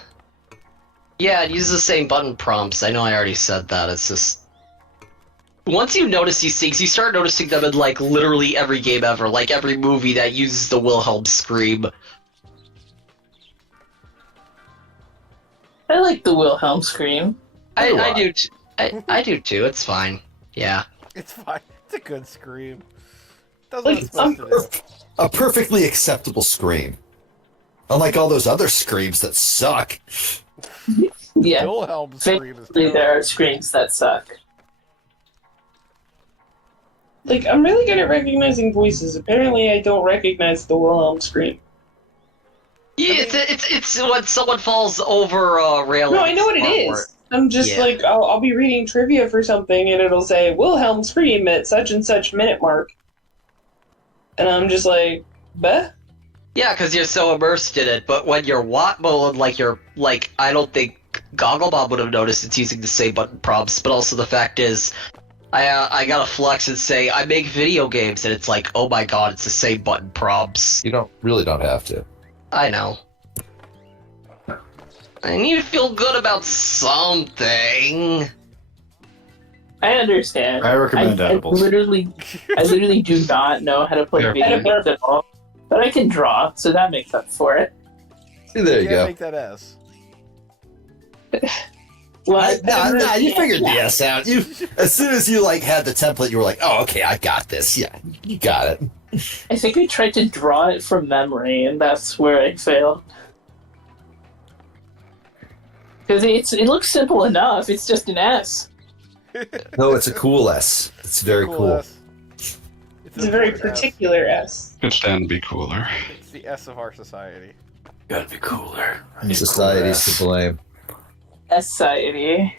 yeah, it uses the same button prompts. I know I already said that. It's just once you notice these things, you start noticing them in like literally every game ever, like every movie that uses the Wilhelm scream. I like the Wilhelm scream. I do. I do too. It's fine. Yeah. It's fine. It's a good scream. Does Like, what it's supposed to do. A perfectly acceptable scream. Unlike all those other screams that suck. Yeah. Wilhelm's scream is Thankfully, terrible. there are screams that suck. like I'm really good at recognizing voices. Apparently, I don't recognize the Wilhelm scream. Yeah, it's when someone falls over a railing. No, I know what it is. I'm just Yeah. like I'll be reading trivia for something and it'll say Wilhelm scream at such and such minute mark, and I'm just like, "Bah." Yeah, because you're so immersed in it. But when you're mode, like I don't think Gogglebob would have noticed it's using the same button prompts. But also the fact is, I gotta flex and say I make video games, and it's like, oh my god, it's the same button prompts. You don't have to. I know. I need to feel good about something. I understand. I recommend edibles. I literally do not know how to play Yeah. video games at all. But I can draw, so that makes up for it. See, there you Can't go. make that S. What? Nah, you figured the S out. You, as soon as you like had the template, you were like, "Oh, okay, I got this." Yeah, you got it. I think I tried to draw it from memory, and that's where I failed. Because it looks simple enough. It's just an S. No, it's a cool S. It's very cool. S. It's a very important S. particular S. Could stand to be cooler. It's the S of our society. Gotta be cooler. I need Society's to blame. Society.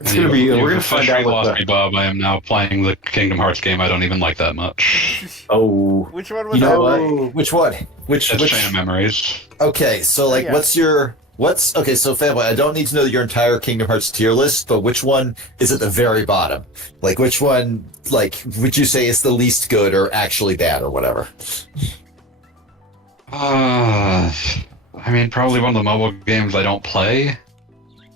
It's gonna be. We're gonna find out lost what me, Bob. I am now playing the Kingdom Hearts game. I don't even like that much. Oh. Which one was You know that? what? Which one? Which? It's Chain of Memories. Okay, so like, Yeah. what's okay? So Fanboy, I don't need to know your entire Kingdom Hearts tier list, but which one is at the very bottom? Like, which one? Like, would you say is the least good or actually bad or whatever? I mean, probably one of the mobile games I don't play.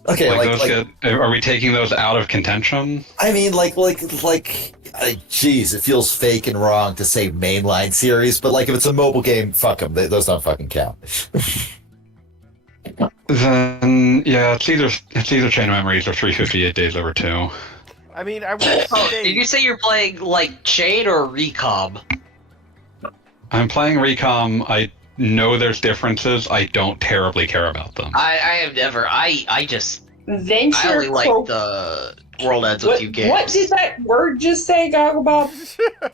Okay, Are we taking those out of contention? I mean, geez, it feels fake and wrong to say mainline series, but like if it's a mobile game, fuck them. Those don't fucking count. Then yeah, it's either Chain of Memories or 358 Days Over 2. I mean, I would Oh, say did you say you're playing like Chain or Recom? I'm playing Recom. I know there's differences. I don't terribly care about them. I have never. I just. Venture. I only like co- the World Ends With You games. What did that word just say, Gogglebob?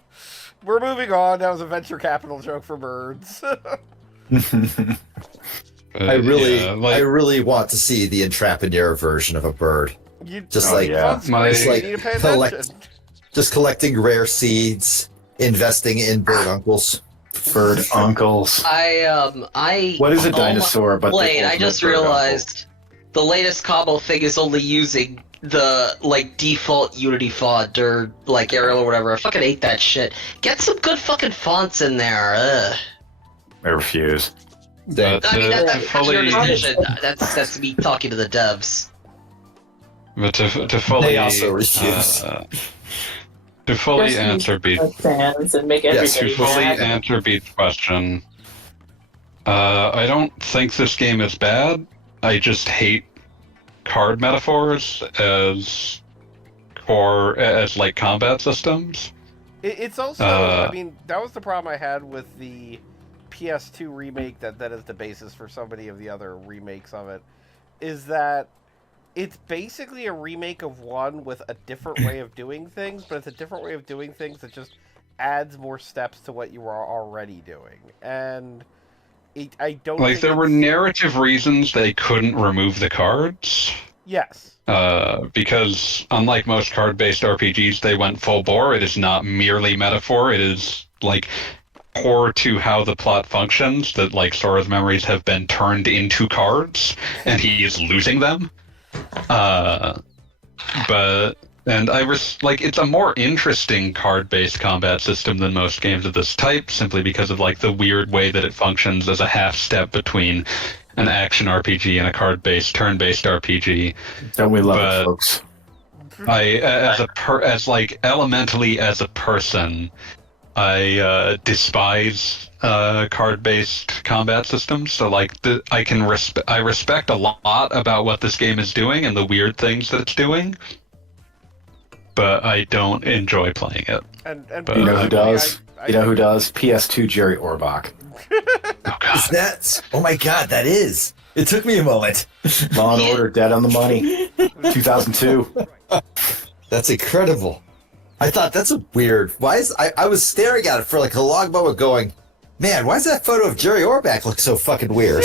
we're moving on. That was a venture capital joke for birds. But, I yeah, really want to see the Intrapreneur version of a bird. You Just Oh, like yeah. Just like you need to pay collect- attention. just collecting rare seeds, investing in bird uncles. Bird uncles. I. What is a oh my- dinosaur? But the Wait, I ultimate just bird uncle? realized the latest combo thing is only using the like default Unity font or like Arial or whatever. I fucking hate that shit. Get some good fucking fonts in there. Ugh. I refuse. Damn. I mean, that's your fully, decision. That's me talking to the devs. but to fully, They also refuse. To fully Just answer use Beat's fans and make Yes, to everybody fully mad. answer Beat's question, I don't think this game is bad. I just hate card metaphors as like combat systems. It's also, I mean, that was the problem I had with the PS2 remake that is the basis for so many of the other remakes of it, is that it's basically a remake of one with a different way of doing things, but it's a different way of doing things that just adds more steps to what you are already doing. And I don't Like, think there were it's- narrative reasons they couldn't remove the cards. Yes. Because unlike most card-based RPGs, they went full bore. It is not merely metaphor. It is like core to how the plot functions. That like Sora's memories have been turned into cards, and he is losing them. It's a more interesting card-based combat system than most games of this type, simply because of like the weird way that it functions as a half step between an action RPG and a card-based, turn-based RPG. Don't we love But- it, folks? Elementally as a person, I despise card-based combat systems. So like I respect a lot about what this game is doing and the weird things that it's doing, but I don't enjoy playing it. And But- You know who personally, does? I You know who think- does? PS2 Jerry Orbach. Oh god. Is that? Oh my god, that is. It took me a moment. Law and Order, Dead on the Money. 2002. That's incredible. I thought that's a weird. Why is I was staring at it for like a long moment, going, "Man, why does that photo of Jerry Orbach look so fucking weird?"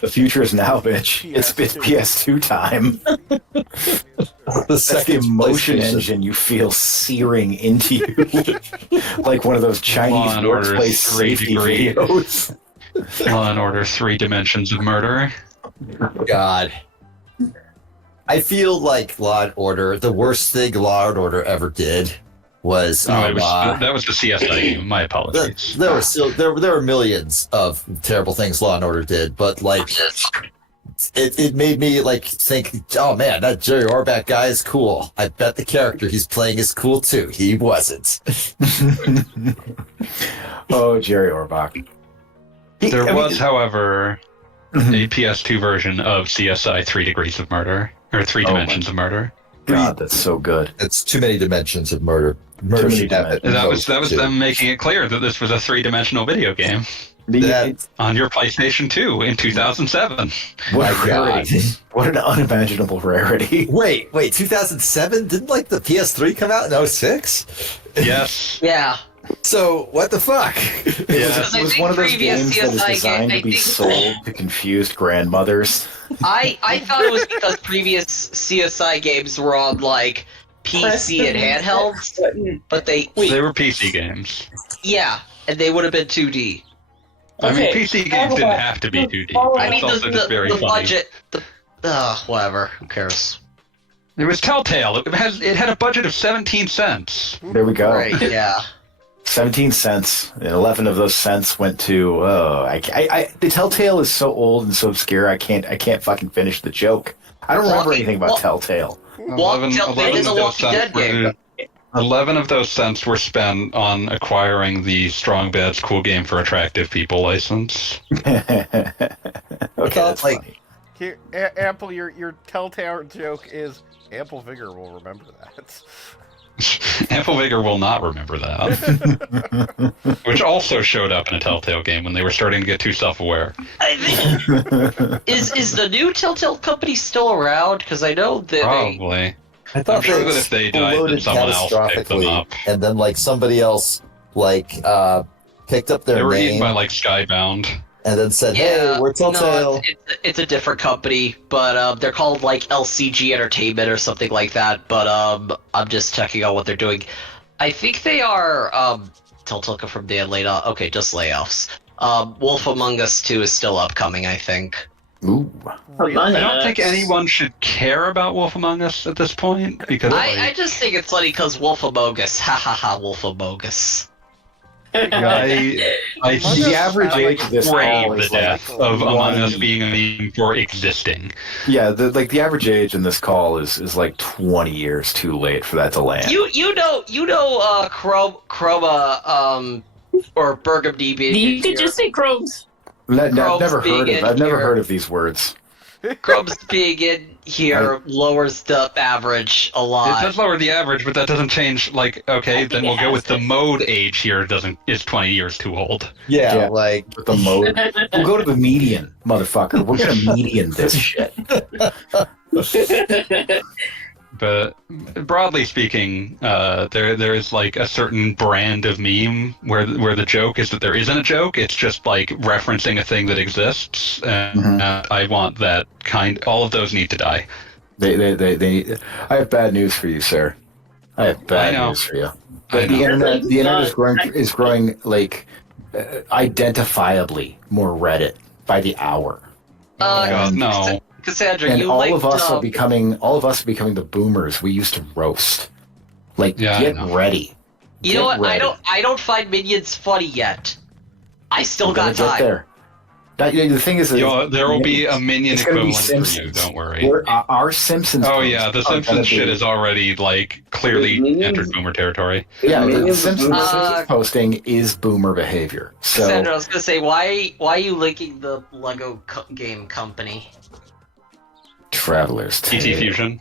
The future is now, bitch. It's PS2 time. The That's the second emotion PlayStation. engine you feel searing into you. Like one of those Chinese Law and Order workplace 3 safety degree. videos. Law and Order 3 Dimensions of Murder. God. I feel like Law and Order, the worst thing Law and Order ever did was No, that was the CSI game. My apologies. there were millions of terrible things Law and Order did, but like it made me like think, oh man, that Jerry Orbach guy is cool. I bet the character he's playing is cool too. He wasn't. Oh, Jerry Orbach. There was, however, Mhm. a PS2 version of CSI 3 Degrees of Murder, or 3 Oh my- Dimensions of Murder. God, that's so good. It's too many dimensions of murder. Murder Too many should have it. dimensions. That was them making it clear that this was a 3-dimensional video game That, on your PlayStation 2 in 2007. What my a God. rarity. What an unimaginable rarity. wait, 2007? Didn't like the PS3 come out in 06? Yes. Yeah. So what the fuck? It Yeah. was, I it was think one of those previous games that is CSI designed game- to be I think- sold to confused grandmothers. I thought it was because previous CSI games were on like PC and handhelds, Button. but they They were PC games. and they would have been 2D. I mean, Okay, PC games didn't have to be 2D. I But I it's mean, also just very the funny. budget, whatever. Who cares? It was Telltale. It had a budget of 17 cents. There we go. Right? Yeah. 17 cents. And 11 of those cents went to, the Telltale is so old and so obscure, I can't fucking finish the joke. I don't remember anything about Telltale. It is a Walking Dead game. 11 of those cents were spent on acquiring the Strong Bad's Cool Game for Attractive People license. Okay, that's like- funny. Here, Ample, your telltale joke is Ample Vigor will remember that. Ample Vigor will not remember that. Which also showed up in a Telltale game when they were starting to get too self-aware. I think is the new Telltale company still around? Because I know that they, Probably. I thought I'm sure they that if they died, then exploded someone else picked them catastrophically, up. and then like somebody else picked up They their were eaten name by like Skybound. and then said, "Hey, we're Telltale." No, it's a different company, but they're called like LCG Entertainment or something like that. But I'm just checking on what they're doing. I think they are Teltoka from the Atlanta. Okay, just layoffs. Wolf Among Us 2 is still upcoming, I think. Ooh. Really? Among I don't think Us. anyone should care about Wolf Among Us at this point because I just think it's funny because Wolf Among Us. Ha ha ha, Wolf Among Us. I Among Us The average has, age of this crave call the is like death of Among Us 20. being a meme for existing. Yeah, the average age in this call is like 20 years too late for that to land. You know Chroma or Burgundy being You in could here. just say Chromes. I've Chrome's never being heard of. in I've never here. heard of these words. Chrome's being in here lowers the average a It lot. does lower the average, but that doesn't change. Like, okay, then we'll go with the mode age here. Is 20 years too old? Yeah, Yeah. like With the mode, we'll go to the median, motherfucker. We're gonna median this shit. But broadly speaking, there is like a certain brand of meme where the joke is that there isn't a joke. It's just like referencing a thing that exists, and I want that kind. All of those need to die. They. I have bad news for you, sir. I have bad know. news for you. I The know. internet is growing like identifiably more Reddit by the hour. God, no. Cassandra, And you all liked, of us are becoming the boomers we used to roast. Like, Yeah, I get know. ready. You know Get what? ready. I don't find minions funny yet. I still We're got gonna get time. there. The thing is, There will be a minion it's gonna be equivalent for you. Simpsons. Don't worry. Our Simpsons. Oh posts yeah, the are gonna Simpsons shit be- is already like clearly Minions? entered boomer territory. Yeah, the Minions Simpsons, are Simpsons posting is boomer behavior. So Cassandra, I was gonna say, why are you linking the Lego game company? Travelers. TT Tales. Fusion.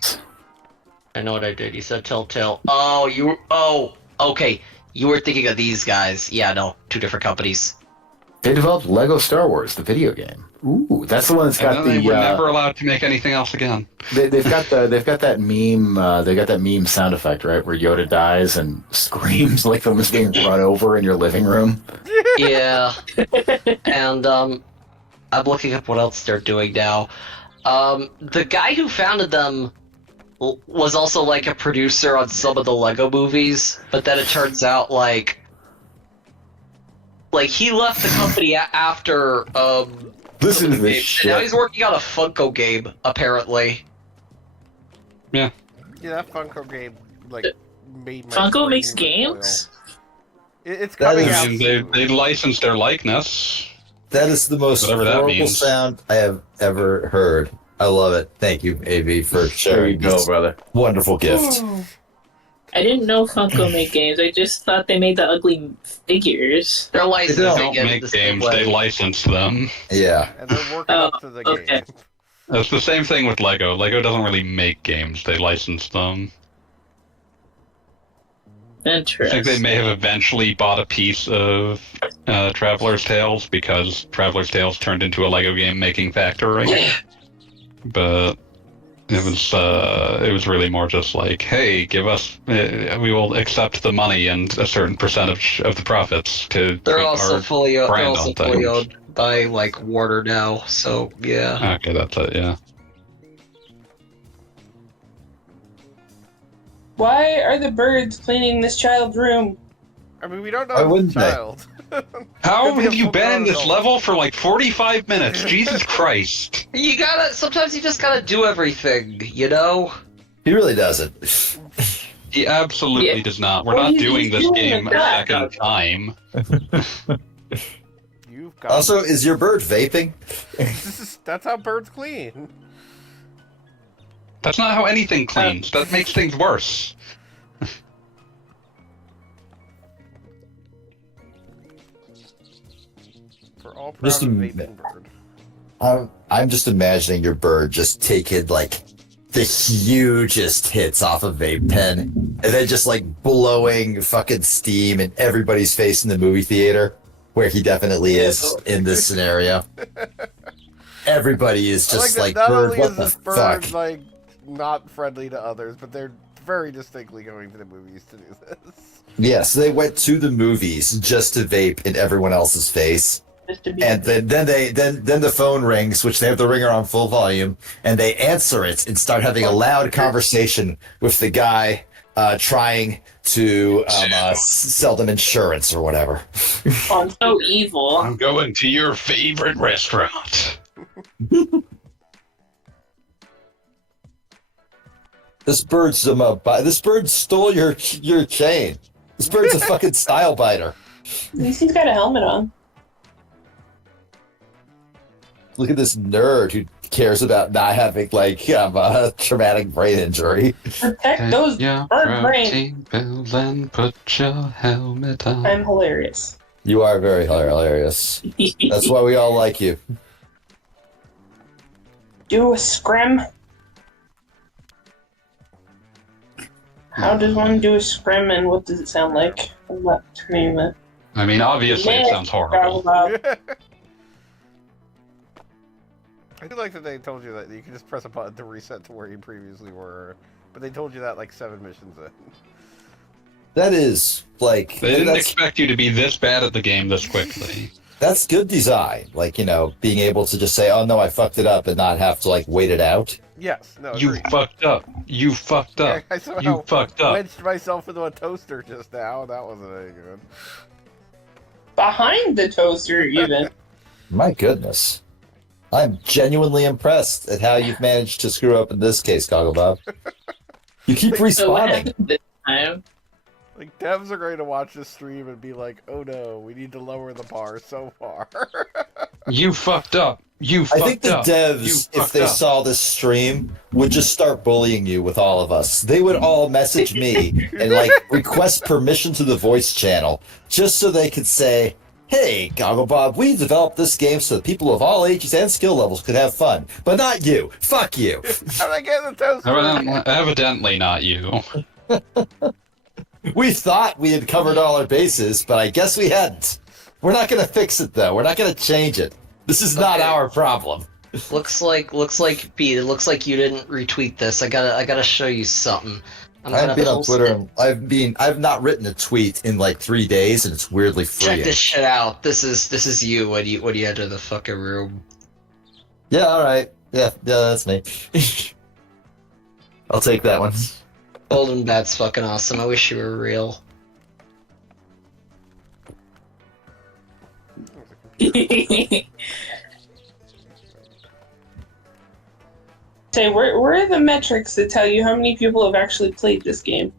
I know what I did. You said Telltale. Okay. You were thinking of these guys. Yeah, no, two different companies. They developed Lego Star Wars, the video game. Ooh, that's the one that's And got then the. they were never allowed to make anything else again. They've got that meme. They got that meme sound effect, right, where Yoda dies and screams like someone's being run over in your living room. Yeah. And I'm looking up what else they're doing now. The guy who founded them was also like a producer on some of the Lego movies, but then it turns out like he left the company after Listen to the this game. shit. Now he's working on a Funko game, apparently. Yeah, that Funko game like made my Funko brain makes recoil. games? It's That coming is- out. I mean, they soon. licensed their likeness. that is the most Whatever that horrible means. sound I have ever heard. I love it. Thank you, AV, for There you sharing go, this brother. wonderful gift. I didn't know Funko made games. I just thought they made the ugly figures. They're They licensing Don't it make the same games; way. they license them. Yeah. And they're working Oh, up to the okay. game. It's the same thing with Lego. Lego doesn't really make games; they license them. I Interesting. think they may have eventually bought a piece of Traveler's Tales because Traveler's Tales turned into a Lego game making factory. But it was really more just like, hey, give us, we will accept the money and a certain percentage of the profits to They're put also our fully they're brand also on fully things. owned by like Warner now. So yeah. Okay, that's it. Yeah. Why are the birds cleaning this child's room? I mean, we don't know Why if it's wouldn't a they? child. How Could be have a you been in this full-grown level for like 45 minutes? Jesus Christ! Sometimes you just gotta do everything, you know? He really doesn't. He absolutely Yeah. does not. We're Well, not he's doing this doing game a that. second time. You've got. Also, is your bird vaping? That's how birds clean. That's not how anything cleans. That makes things worse. For all proud Just of a vaping bird. I'm just imagining your bird just taking like the hugest hits off a vape pen and then just like blowing fucking steam in everybody's face in the movie theater where he definitely is in this scenario. Everybody is I just that like, not bird, only what is the this bird fuck? like not friendly to others, but they're very distinctly going to the movies to do this. Yes, they went to the movies just to vape in everyone else's face. Just to be And then the phone rings, which they have the ringer on full volume, and they answer it and start having a loud conversation with the guy trying to sell them insurance or whatever. So evil. I'm going to your favorite restaurant. This bird stole your chain. This bird's a fucking style biter. At least he's got a helmet on. Look at this nerd who cares about not having a traumatic brain injury. Protect those bird brains. Bill and put your helmet on. I'm hilarious. You are very hilarious. That's why we all like you. Do a scrim. How does one do a scrim and what does it sound like? I'm not turning the... I mean, obviously it sounds horrible. I do like that they told you that you can just press a button to reset to where you previously were, but they told you that like 7 missions in. That is like They didn't expect you to be this bad at the game this quickly. That's good design. Being able to just say, "Oh no, I fucked it up," and not have to wait it out. Yes, no. You agreed. fucked up. You fucked up. I somehow You fucked up. wedged myself into a toaster just now. That wasn't any good. Behind the toaster, even. My goodness. I'm genuinely impressed at how you've managed to screw up in this case, Gogglebob. You keep So what respawning. happened this time? Like, devs are going to watch this stream and be like, "Oh no, we need to lower the bar so far." You fucked up. You I fucked think the up. devs, You if fucked they up. saw this stream, would just start bullying you with all of us. They would all message me and request permission to the voice channel just so they could say, "Hey, Gogglebob, we developed this game so that people of all ages and skill levels could have fun, but not you. Fuck you." How did I get in the toaster? Evidently not you. We thought we had covered all our bases, but I guess we hadn't. We're not going to fix it, though. We're not going to change it. This is not our problem. Looks like Pete. It looks like you didn't retweet this. I gotta show you something. I've been on Twitter and I've not written a tweet in 3 days, and it's weirdly freeing. Check this shit out. This is you when you enter the fucking room. Yeah, all right. Yeah, that's me. I'll take that one. Golden Bat's fucking awesome. I wish you were real. Say, where are the metrics that tell you how many people have actually played this game?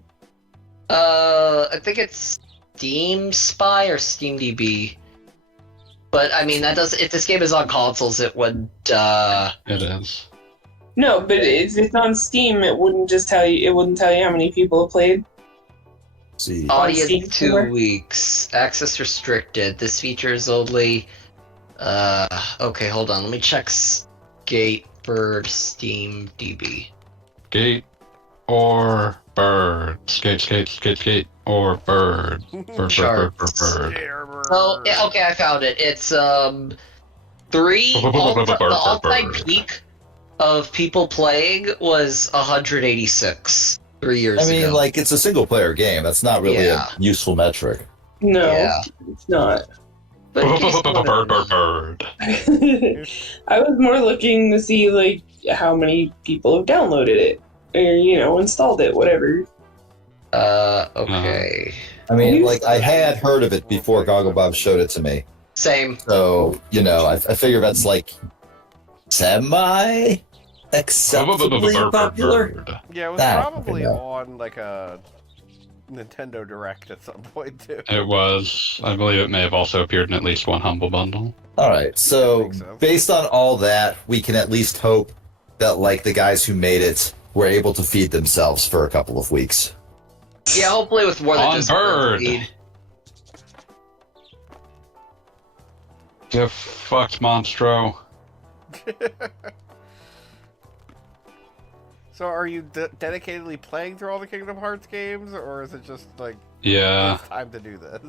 I think it's Steam Spy or SteamDB. But I mean, that does. If this game is on consoles, it would. It is. No, but if it's on Steam, it wouldn't just tell you. It wouldn't tell you how many people have played. See. Audience Steam 2 somewhere? weeks. Access restricted. This feature is only. Okay, hold on. Let me check Skatebird Steam DB. Skate or bird. Skate or bird. Bird. Oh, yeah, okay, I found it. It's the all-time peak of people playing was 186 3 years I mean, ago. it's a single player game. That's not really Yeah. a useful metric. No, Yeah. it's not. But in case you wanna- Bird. I was more looking to see how many people have downloaded it or installed it, whatever. Okay. I mean, I had heard of it before Gogglebob showed it to me. Same. So, I figure that's semi acceptably popular. Yeah, it was That, probably yeah. on a Nintendo Direct at some point too. It was. I believe it may have also appeared in at least one Humble Bundle. All right. So, Makes sense. based on all that, we can at least hope that the guys who made it were able to feed themselves for a couple of weeks. Yeah, hopefully with more than On just Bird. feed. Get fucked, Monstro. So, are you dedicatedly playing through all the Kingdom Hearts games, or is it just Yeah. it's time to do this?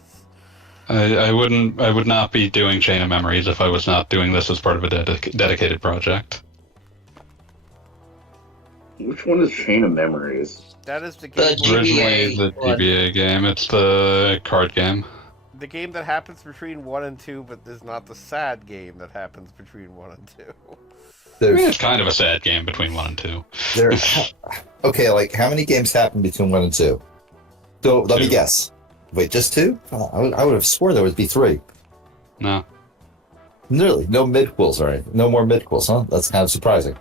I would not be doing Chain of Memories if I was not doing this as part of a dedicated project. Which one is Chain of Memories? That is the The game. Originally the one. GBA game. It's the card game. The game that happens between 1 and 2, but is not the sad game that happens between 1 and 2. I mean, it's kind of a sad game between 1 and 2. There, okay, like how many games happen between 1 and 2? So let me 2. guess. Wait, just 2? I would have swore there would be 3. No. Really, no midquels, right? No more midquels, huh? That's kind of surprising.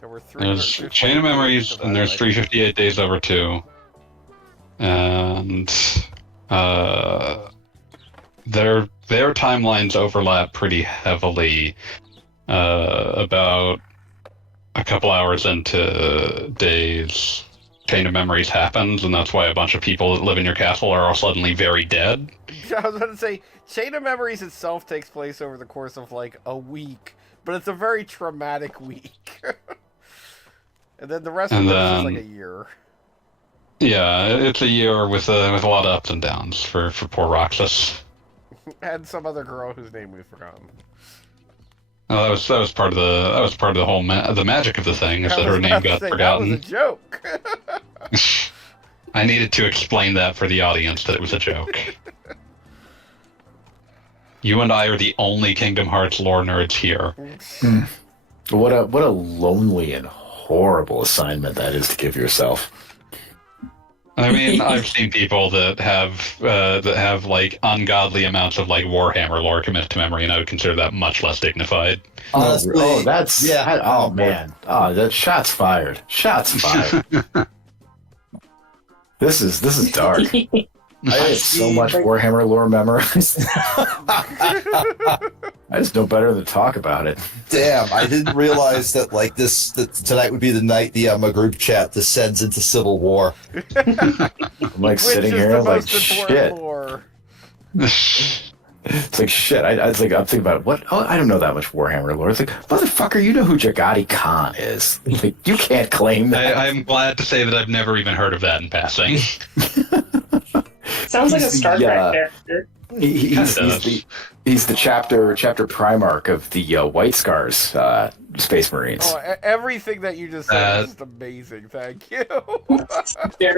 There were 3. There's Chain of Memories, and there's 358 Days Over 2. And their timelines overlap pretty heavily. About a couple hours into Days, Chain of Memories happens, and that's why a bunch of people that live in your castle are all suddenly very dead. I was about to say, Chain of Memories itself takes place over the course of like a week, but it's a very traumatic week. And then the rest of it is just like a year. Yeah, it's a year with a lot of ups and downs for poor Roxas. And some other girl whose name we've forgotten. Oh, that was part of the whole the magic of the thing is that her name got forgotten. That was a joke. I needed to explain that for the audience that it was a joke. You and I are the only Kingdom Hearts lore nerds here. What a lonely and horrible assignment that is to give yourself. I mean, I've seen people that have like ungodly amounts of like Warhammer lore commit to memory, and I would consider that much less dignified. Honestly, that's yeah. Oh man, that shots fired. Shots fired. This is dark. I have so much Warhammer lore memorized. I just know better than to talk about it. Damn, I didn't realize that like that tonight would be the night the group chat descends into civil war. I'm like sitting here like shit. Lore. It's like shit. I'm thinking about what? Oh, I don't know that much Warhammer lore. It's like, motherfucker, you know who Jagati Khan is? Like, you can't claim that. I'm glad to say that I've never even heard of that in passing. Sounds like a Star Trek character. He's the chapter Primarch of the White Scars Space Marines. Oh, everything that you just said is just amazing. Thank you.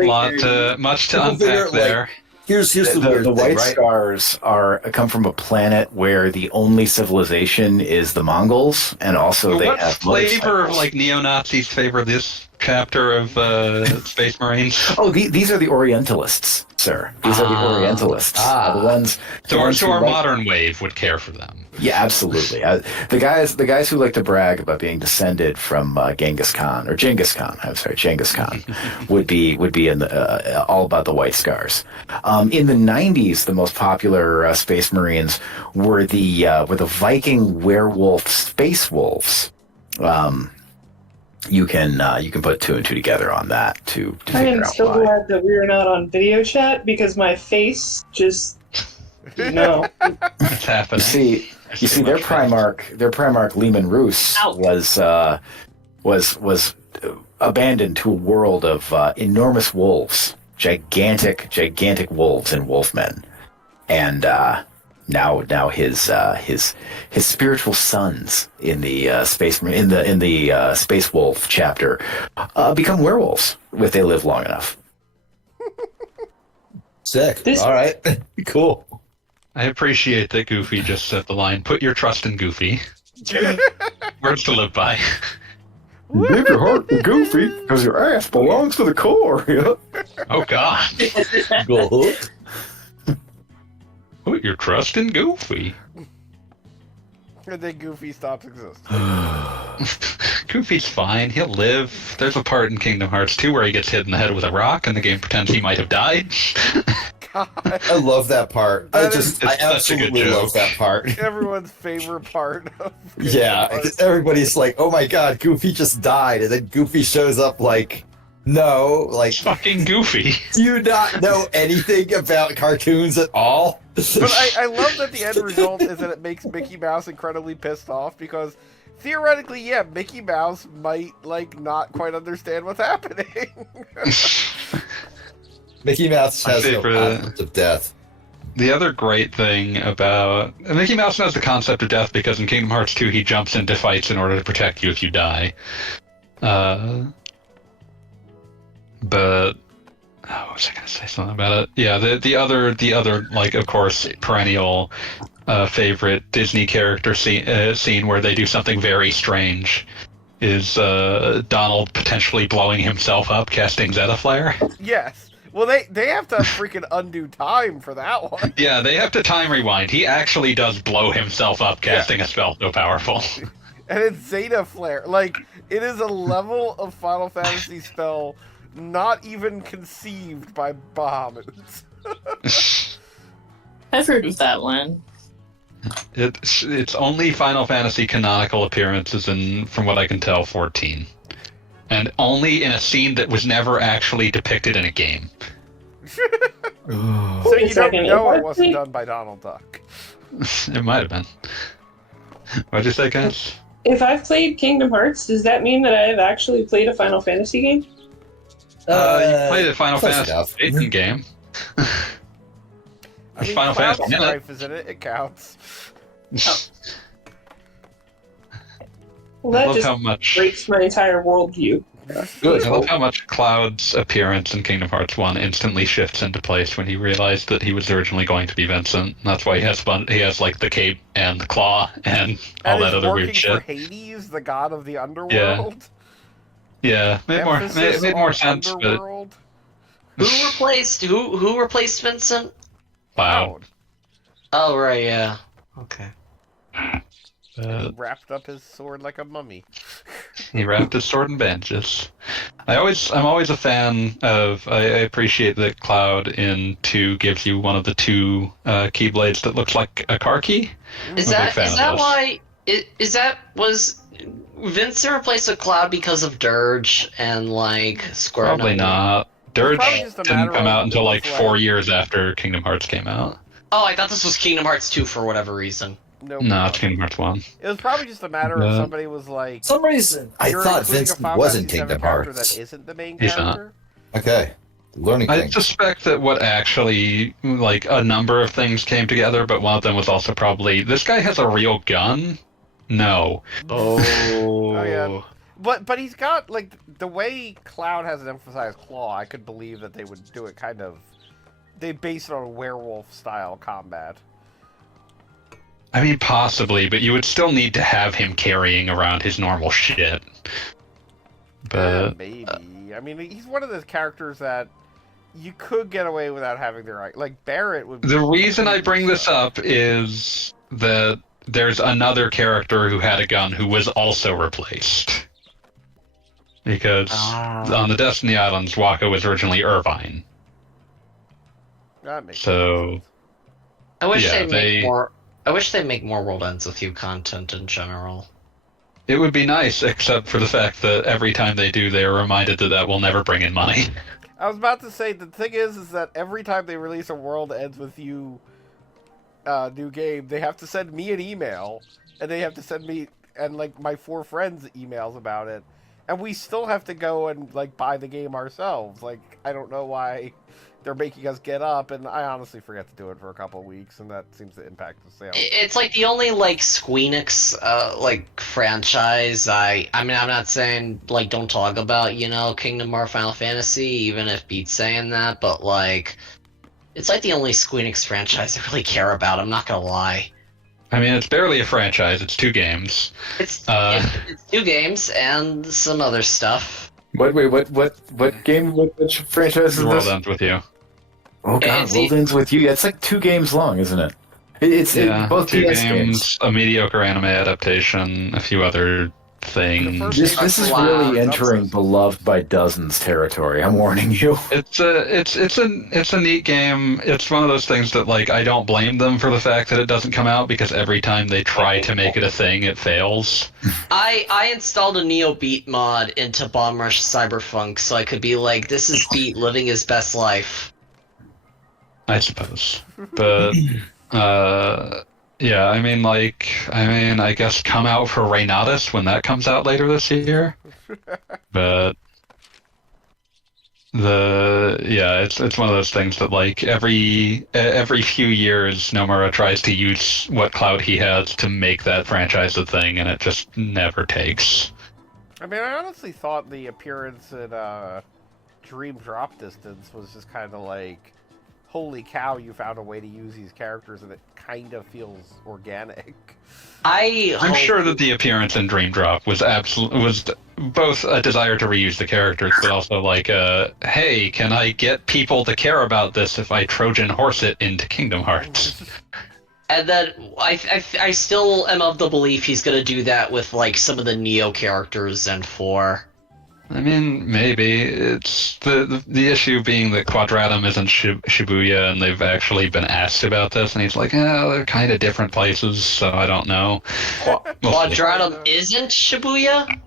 Much to unpack there. Like, here's the weird thing, White right? Scars come from a planet where the only civilization is the Mongols, and also they what have flavor of like neo-Nazis favor this chapter of Space Marines? Oh, these are the Orientalists, sir. These are the Orientalists. The ones. So our modern wave would care for them. Yeah, absolutely. The guys who like to brag about being descended from Genghis Khan or Genghis Khan. I'm sorry, Genghis Khan would be in the, all about the White Scars. In the 90s, the most popular Space Marines were the Viking werewolf space wolves. You can put 2 and 2 together on that to I figure am out so why. glad that we are not on video chat because my face just no. It's happening. You see, their Primarch Lehman Roos was abandoned to a world of enormous wolves, gigantic wolves and wolfmen, and now his spiritual sons in the Space Wolf chapter become werewolves if they live long enough. Sick. All right. Cool. I appreciate that Goofy just said the line, "Put your trust in Goofy." Words to live by. Leave your heart to Goofy, because your ass belongs to the core. Yeah. Oh God. Cool. Put your trust in Goofy. And then Goofy stops existing. Goofy's fine. He'll live. There's a part in Kingdom Hearts 2 where he gets hit in the head with a rock, and the game pretends he might have died. God. I love that part. I absolutely love that part. Everyone's favorite part of Yeah, everybody's like, "Oh my God, Goofy just died," and then Goofy shows up like, "No, like fucking Goofy. Do you not know anything about cartoons at all?" But I love that the end result is that it makes Mickey Mouse incredibly pissed off because theoretically, yeah, Mickey Mouse might like not quite understand what's happening. Mickey Mouse has no concept of death. The other great thing about Mickey Mouse knows the concept of death because in Kingdom Hearts 2 he jumps into fights in order to protect you if you die. But was I gonna say something about it? Yeah, the other like of course perennial favorite Disney character scene where they do something very strange is Donald potentially blowing himself up casting Zeta Flare. Yes. Well, they have to freaking undo time for that one. Yeah, they have to time rewind. He actually does blow himself up casting a spell so powerful. And it's Zeta Flare. Like, it is a level of Final Fantasy spell not even conceived by Bahamut. I've heard of that one. It's only Final Fantasy canonical appearances in, from what I can tell, 14. And only in a scene that was never actually depicted in a game. So you don't know it wasn't done by Donald Duck. It might have been. What'd you say, guys? If I've played Kingdom Hearts, does that mean that I have actually played a Final Fantasy game? You played a Final close Fantasy enough. 18 game. I mean, Final Cloud Fantasy Strife is in it. It counts. Well, that I love just how much. breaks my entire worldview. Good. I love how much Cloud's appearance in Kingdom Hearts 1 instantly shifts into place when he realized that he was originally going to be Vincent. That's why he has like the cape and the claw and all that other weird shit. For Hades, the god of the underworld. Yeah, made more sense. But Underworld. Who replaced Vincent? Cloud. Oh right, yeah. Okay. Wrapped up his sword like a mummy. He wrapped his sword in bandages. I'm always a fan of. I appreciate that Cloud in 2 gives you one of the 2 keyblades that looks like a car key. Was Vincent replaced with Cloud because of Dirge and like Square? Probably not. Dirge probably just a didn't matter come of out until it like was 4 like- years after Kingdom Hearts came out. Oh, I thought this was Kingdom Hearts 2 for whatever reason. Nope. No, it's Kingdom Hearts 1. It was probably just a matter of somebody was like, For some reason, I "You're thought including a Vincent Final wasn't Fantasy VII Kingdom character Hearts. That isn't the main He's not. character." Okay, learning I things. suspect that what actually, like, a number of things came together, but one of them was also probably, this guy has a real gun? No. Oh. Yeah. But he's got, like, the way Cloud has an emphasized claw, I could believe that they would do it kind of... They base it on a werewolf-style combat. I mean, possibly, but you would still need to have him carrying around his normal shit. But... Maybe. I mean, he's one of those characters that you could get away without having their... Like, Barrett would be... The reason I completely bring this so. up is that there's another character who had a gun who was also replaced. Because on the Destiny Islands, Waka was originally Irvine. That makes So, sense. I wish Yeah, they'd make more. I wish they'd make more World Ends with You content in general. it would be nice, except for the fact that every time they do, they are reminded that that will never bring in money. I was about to say, the thing is that every time they release a World Ends With You new game, they have to send me an email, and they have to send me and, like, my 4 friends emails about it, and we still have to go and, like, buy the game ourselves. Like, I don't know why they're making us get up, and I honestly forget to do it for a couple of weeks, and that seems to impact the sales. It's like the only like Squeenix like franchise. I mean, I'm not saying like don't talk about Kingdom or Final Fantasy, even if Beat's saying that, but like it's like the only Squeenix franchise I really care about. I'm not gonna lie. I mean, it's barely a franchise, it's 2 games. It's 2 games and some other stuff. What game? Which franchise is The World this? Ends With You. Oh god, World Ends With You. Yeah, it's like 2 games long, isn't it? It's both 2 PS games, a mediocre anime adaptation, a few other things. This is really entering beloved by dozens territory. I'm warning you. It's a neat game. It's one of those things that, like, I don't blame them for the fact that it doesn't come out, because every time they try to make it a thing, it fails. I installed a Neo Beat mod into Bomb Rush Cyberpunk so I could be like, this is Beat living his best life. I suppose. But yeah, I guess come out for Reynatus when that comes out later this year. But it's one of those things that, like, every few years Nomura tries to use what clout he has to make that franchise a thing, and it just never takes. I mean, I honestly thought the appearance in Dream Drop Distance was just kind of like holy cow, you found a way to use these characters and it kind of feels organic. I'm sure that the appearance in Dream Drop was both a desire to reuse the characters, but also like, hey, can I get people to care about this if I Trojan horse it into Kingdom Hearts? And then I still am of the belief he's gonna do that with like some of the Neo characters and 4. I mean, maybe. It's the issue being that Quadratum isn't Shibuya, and they've actually been asked about this, and he's like, they're kind of different places, so I don't know. Quadratum isn't Shibuya?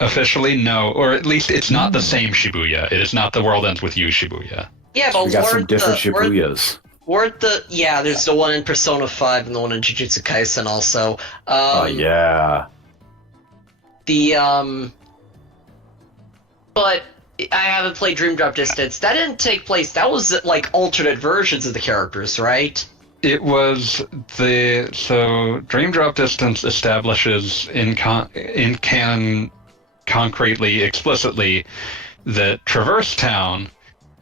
Officially, no. Or at least it's not the same Shibuya. It is not the World Ends With You Shibuya. Yeah, but We got some different Shibuyas. There's the one in Persona 5 and the one in Jujutsu Kaisen also. Yeah. But I haven't played Dream Drop Distance. That didn't take place. That was like alternate versions of the characters, right? It was so Dream Drop Distance establishes in canon concretely, explicitly, that Traverse Town,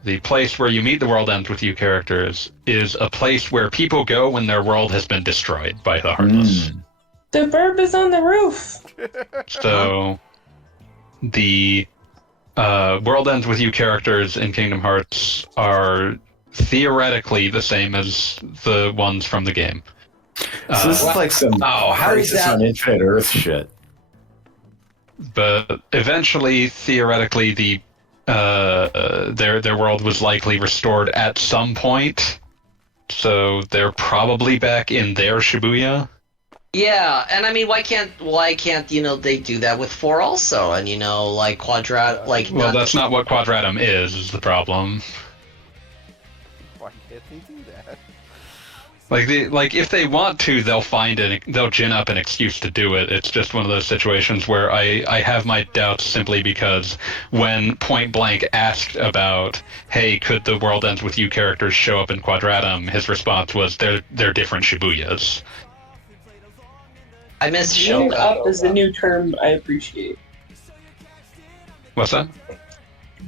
the place where you meet the World Ends With You characters, is a place where people go when their world has been destroyed by the Heartless. The burb is on the roof. So the World Ends With You characters in Kingdom Hearts are theoretically the same as the ones from the game. So this is like some Crisis on Infinite Earth shit. But eventually, theoretically, their world was likely restored at some point, so they're probably back in their Shibuya. Yeah, and I mean, why can't they do that with 4 also? And like that's not what Quadratum is the problem. Why can't they do that? Like if they want to, they'll gin up an excuse to do it. It's just one of those situations where I have my doubts simply because when Point Blank asked about, hey, could the World Ends With You characters show up in Quadratum, his response was they're different Shibuyas. I miss Gin up is the new term I appreciate. What's that?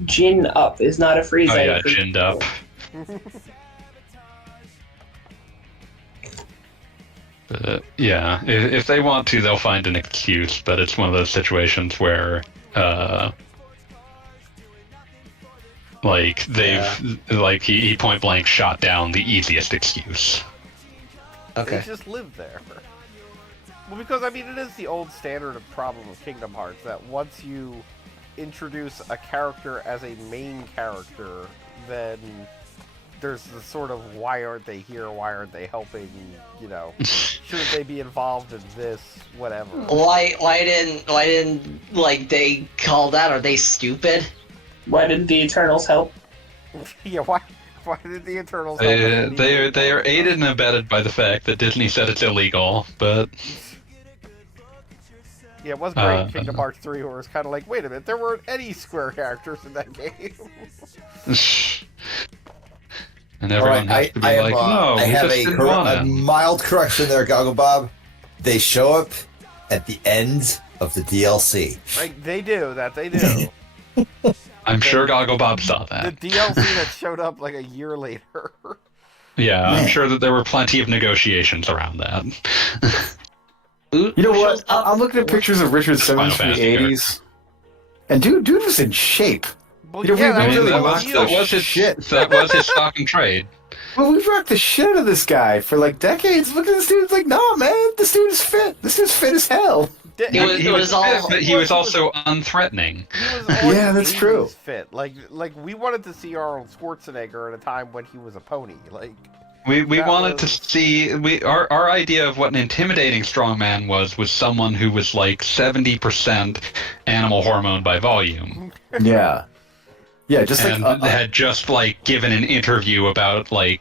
Gin up is not a phrase I appreciate. Ginned up. Yeah, if they want to, they'll find an excuse, but it's one of those situations where, he point blank shot down the easiest excuse. Okay. They just live there. Well, because, I mean, it is the old standard of problem of Kingdom Hearts, that once you introduce a character as a main character, then there's the sort of, why aren't they here, why aren't they helping, shouldn't they be involved in this, whatever. Why didn't they call that? Are they stupid? Why didn't the Eternals help? Yeah, why did the Eternals help? They are aided and abetted by the fact that Disney said it's illegal, but... Yeah, it was great in Kingdom Hearts 3, where it was kind of like, wait a minute, there weren't any Square characters in that game. And everyone has to be no, I have a mild correction there, Goggle Bob. They show up at the end of the DLC. Right, they do. They do. I'm sure Goggle Bob saw that. The DLC that showed up like a year later. Yeah, I'm sure that there were plenty of negotiations around that. You know what? I'm looking at pictures of Richard Simmons from the 80s. And dude was in shape. Well, that was his shit. That was his stock and trade. Well, we've rocked the shit out of this guy for like decades. Look at this dude. It's like, no, man, this dude is fit. This dude's fit as hell. He was also unthreatening. Yeah, that's true. Fit. Like we wanted to see Arnold Schwarzenegger at a time when he was a pony. Like we wanted to see our idea of what an intimidating strongman was someone who was like 70% animal hormone by volume. Yeah. Yeah, just and had just like given an interview about like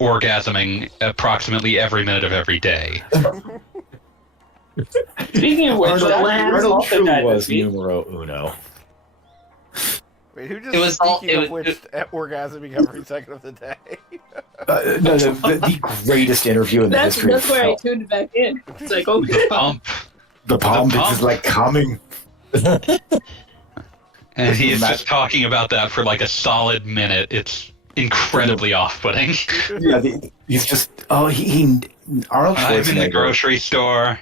orgasming approximately every minute of every day. Speaking of which, Arnold truly was numero uno. Wait, who just orgasming every second of the day? No, the greatest interview in the history. That's where I tuned back in. It's like, okay. The pump is like coming. And he is just talking about that for like a solid minute. It's incredibly off-putting. Yeah, he's just he Arnold I'm in the Schwarzenegger. grocery store.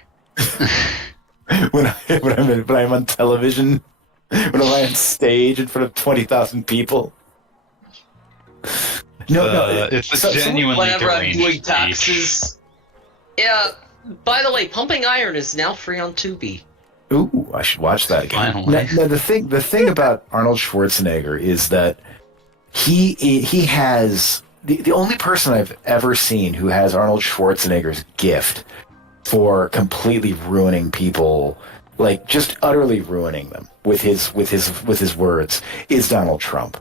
when I'm on television, when I'm on stage in front of 20,000 people. No, it's a so- genuinely Whenever I'm deranged doing speech. taxes. Yeah. By the way, Pumping Iron is now free on Tubi. Ooh, I should watch that again. Finally. No, the thing about Arnold Schwarzenegger is that he has the only person I've ever seen who has Arnold Schwarzenegger's gift for completely ruining people, like just utterly ruining them with his words, is Donald Trump.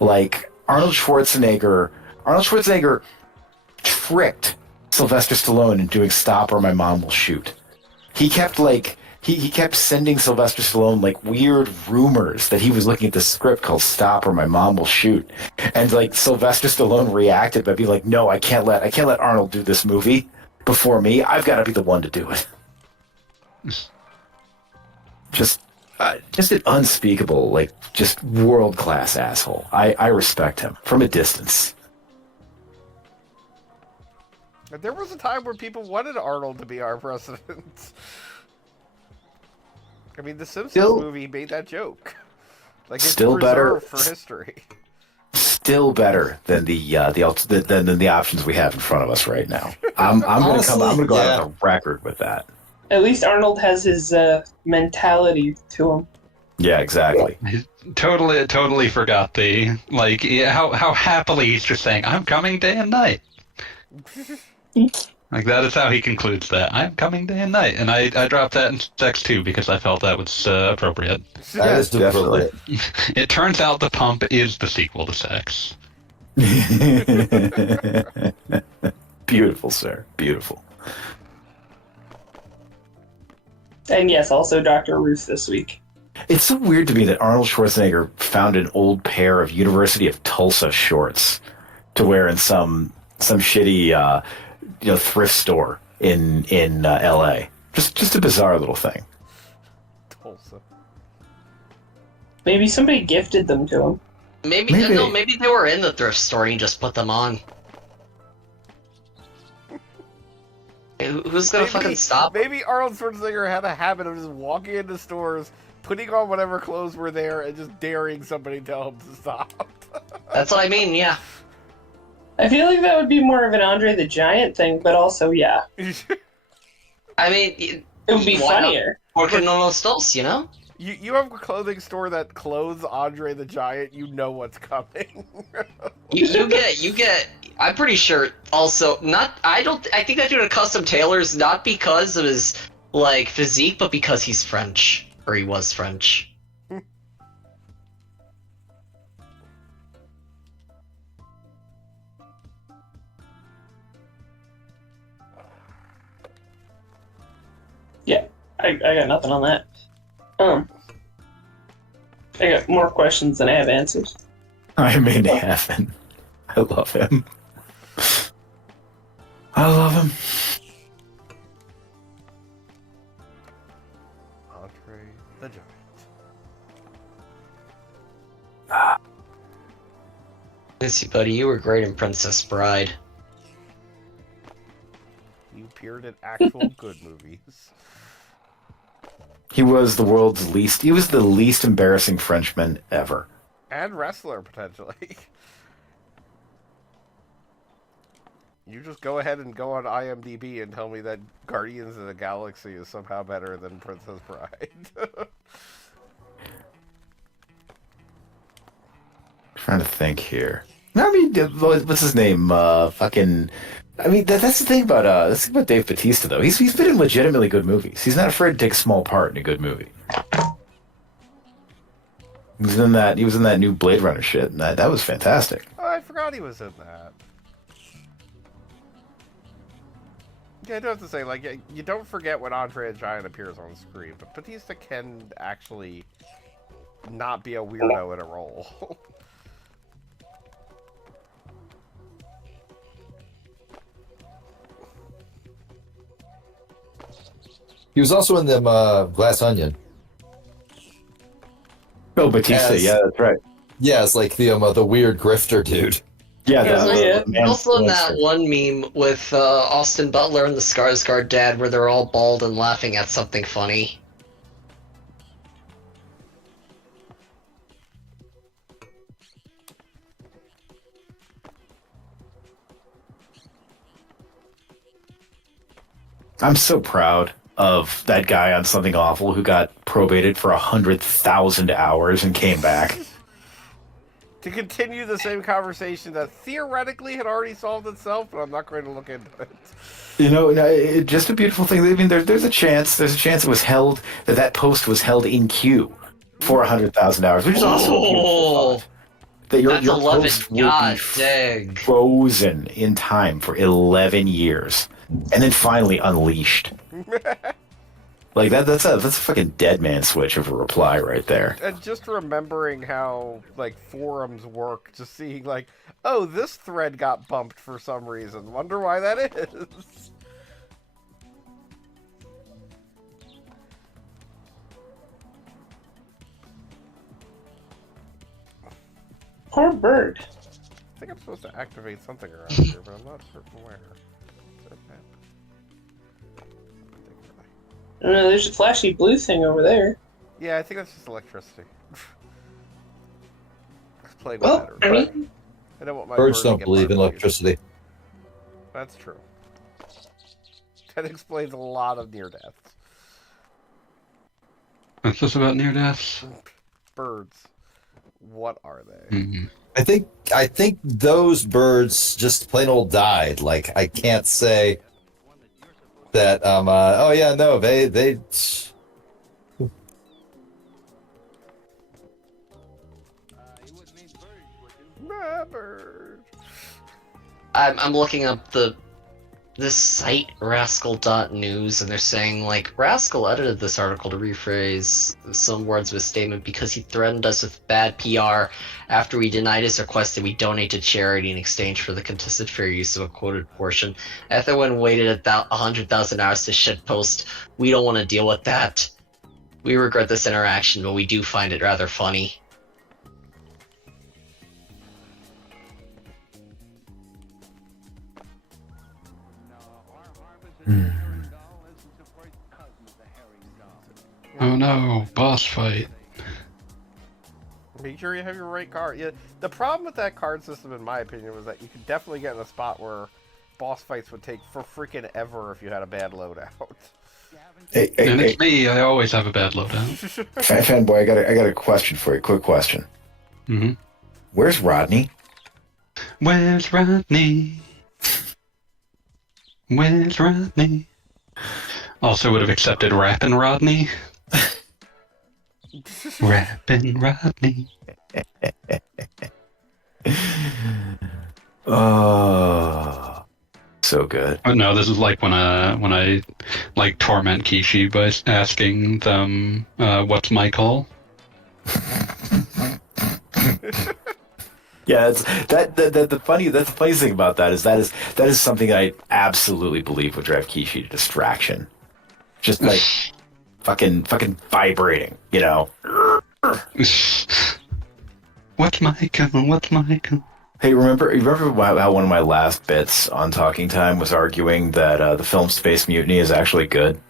Like Arnold Schwarzenegger tricked Sylvester Stallone into doing "Stop or My Mom Will Shoot." He kept he kept sending Sylvester Stallone like weird rumors that he was looking at the script called "Stop or My Mom Will Shoot," and like Sylvester Stallone reacted by being like, "No, I can't let Arnold do this movie before me. I've got to be the one to do it." Just an unspeakable, like just world class asshole. I respect him from a distance. There was a time where people wanted Arnold to be our president. I mean, the Simpsons movie made that joke. Like, it's still better for history. Still better than the options we have in front of us right now. I'm gonna go out on the record with that. At least Arnold has his mentality to him. Yeah, exactly. Totally forgot how happily he's just saying, "I'm coming day and night." Like that is how he concludes that. "I'm coming day and night," and I dropped that in Sex 2 because I felt that was appropriate. That is definitely. It turns out The Pump is the sequel to Sex. Beautiful, sir. Beautiful. And yes, also Dr. Ruth this week. It's so weird to me that Arnold Schwarzenegger found an old pair of University of Tulsa shorts to wear in some shitty thrift store in LA. Just a bizarre little thing. Tulsa. Maybe somebody gifted them to him. Maybe they were in the thrift store and he just put them on. Who's gonna fucking stop? Maybe Arnold Schwarzenegger had a habit of just walking into stores, putting on whatever clothes were there, and just daring somebody to tell him to stop. That's what I mean, yeah. I feel like that would be more of an Andre the Giant thing, but also, yeah. I mean, it would be funnier. Working on those stills, you know? You have a clothing store that clothes Andre the Giant, you know what's coming. you get I'm pretty sure also I think that dude are custom tailors not because of his like physique, but because he's French. Or he was French. Yeah, I got nothing on that. I got more questions than I have answers. I'm in heaven. I love him. I love him. Andre the Giant. Miss you, buddy. You were great in Princess Bride. You appeared in actual good movies. He was the least embarrassing Frenchman ever. And wrestler, potentially. You just go ahead and go on IMDb and tell me that Guardians of the Galaxy is somehow better than Princess Bride. Trying to think here. No, I mean, what's his name? I mean, that's the thing about Dave Bautista though. He's been in legitimately good movies. He's not afraid to take a small part in a good movie. He was in that new Blade Runner shit, and that was fantastic. Oh, I forgot he was in that. Yeah, I do have to say, like, you don't forget when Andre the Giant appears on screen, but Bautista can actually not be a weirdo in a role. He was also in them Glass Onion. Oh, Bautista, yeah, that's right. Yeah, it's like the weird grifter dude. Yeah, Yeah. the man Also in that monster. one meme with Austin Butler and the Skarsgård dad where they're all bald and laughing at something funny. I'm so proud of that guy on Something Awful who got probated for 100,000 hours and came back. To continue the same conversation that theoretically had already solved itself, but I'm not going to look into it. You know, just a beautiful thing. I mean, there's a chance it was held that post was held in queue for 100,000 hours, which is also a beautiful thought. That your That's 11. post will God be dang. frozen in time for 11 years, and then finally unleashed. Like that's a fucking dead man switch of a reply right there. And just remembering how like forums work, just seeing like, oh, this thread got bumped for some reason. Wonder why that is. Poor bird. I think I'm supposed to activate something around here, but I'm not certain where. Is there a map? I don't know, there's a flashy blue thing over there. Yeah, I think that's just electricity. Playing with Well, that I earlier. mean, I don't want my Birds bird to don't get believe in barbecue. electricity. That's true. That explains a lot of near deaths. What's this about near deaths? Birds. What are they? Mm. I think those birds just plain old died. Like I can't say that oh yeah, no, they My bird. I'm looking up this site rascal.news and they're saying like Rascal edited this article to rephrase some words of his statement because he threatened us with bad PR after we denied his request that we donate to charity in exchange for the contested fair use of a quoted portion. Etherwin waited 100,000 hours to shitpost. We don't want to deal with that. We regret this interaction, but we do find it rather funny. Oh no, boss fight. Make sure you have your right card. Yeah, the problem with that card system, in my opinion, was that you could definitely get in a spot where boss fights would take for freaking ever if you had a bad loadout. Hey, And it's me, I always have a bad loadout. fanboy, I got a question for you. Quick question. Mm-hmm. Where's Rodney? Where's Rodney? Where's Rodney? Also would have accepted Rappin' Rodney. Rappin' Rodney. Oh, so good. Oh, no, this is like when I like torment Kishi by asking them, what's my call? Yeah, it's, the funniest thing about that is something I absolutely believe would drive Kishi to distraction. Just like fucking vibrating, you know. What's my call? What's my call? Hey, remember how one of my last bits on Talking Time was arguing that the film Space Mutiny is actually good?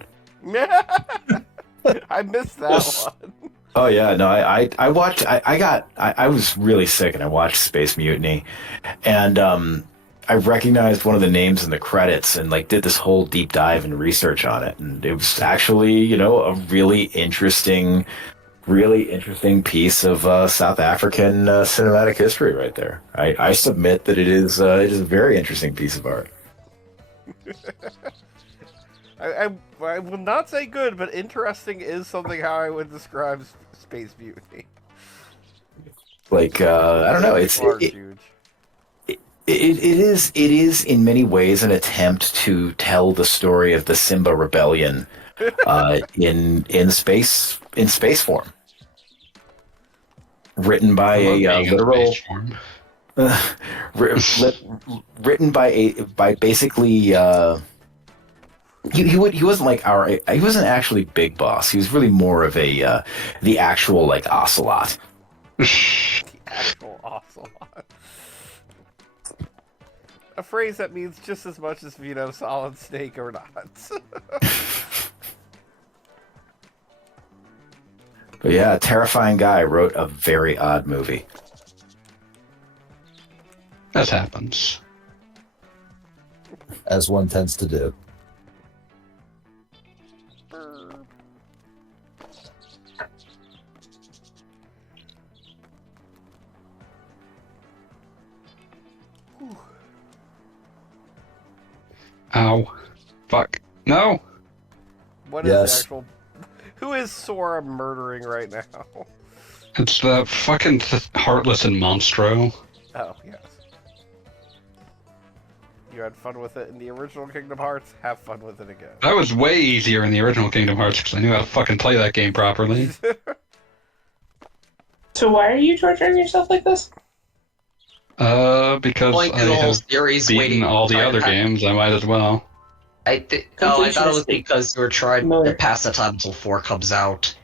I missed that one. Oh yeah, no, I watched. I was really sick, and I watched Space Mutiny, and I recognized one of the names in the credits, and like did this whole deep dive and research on it, and it was actually, you know, a really interesting piece of South African cinematic history right there. I submit that it is a very interesting piece of art. I will not say good, but interesting is something how I would describe Space Mutiny. Like I don't know, it's huge. It is in many ways an attempt to tell the story of the Simba Rebellion in space form, written by a literal, written by basically. He wasn't like he wasn't actually Big Boss. He was really more of a the actual like Ocelot. The actual ocelot. A phrase that means just as much as, solid snake or not. But yeah, a terrifying guy wrote a very odd movie. That happens. As one tends to do. Ow. Fuck. No! What is Yes. the actual... Who is Sora murdering right now? It's the fucking Heartless and Monstro. Oh, yes. You had fun with it in the original Kingdom Hearts? Have fun with it again. That was way easier in the original Kingdom Hearts because I knew how to fucking play that game properly. So why are you torturing yourself like this? Because Going I through the whole have series, beaten waiting all the trying other to pass- games, I might as well. I thought it was because you were trying to pass the time until 4 comes out.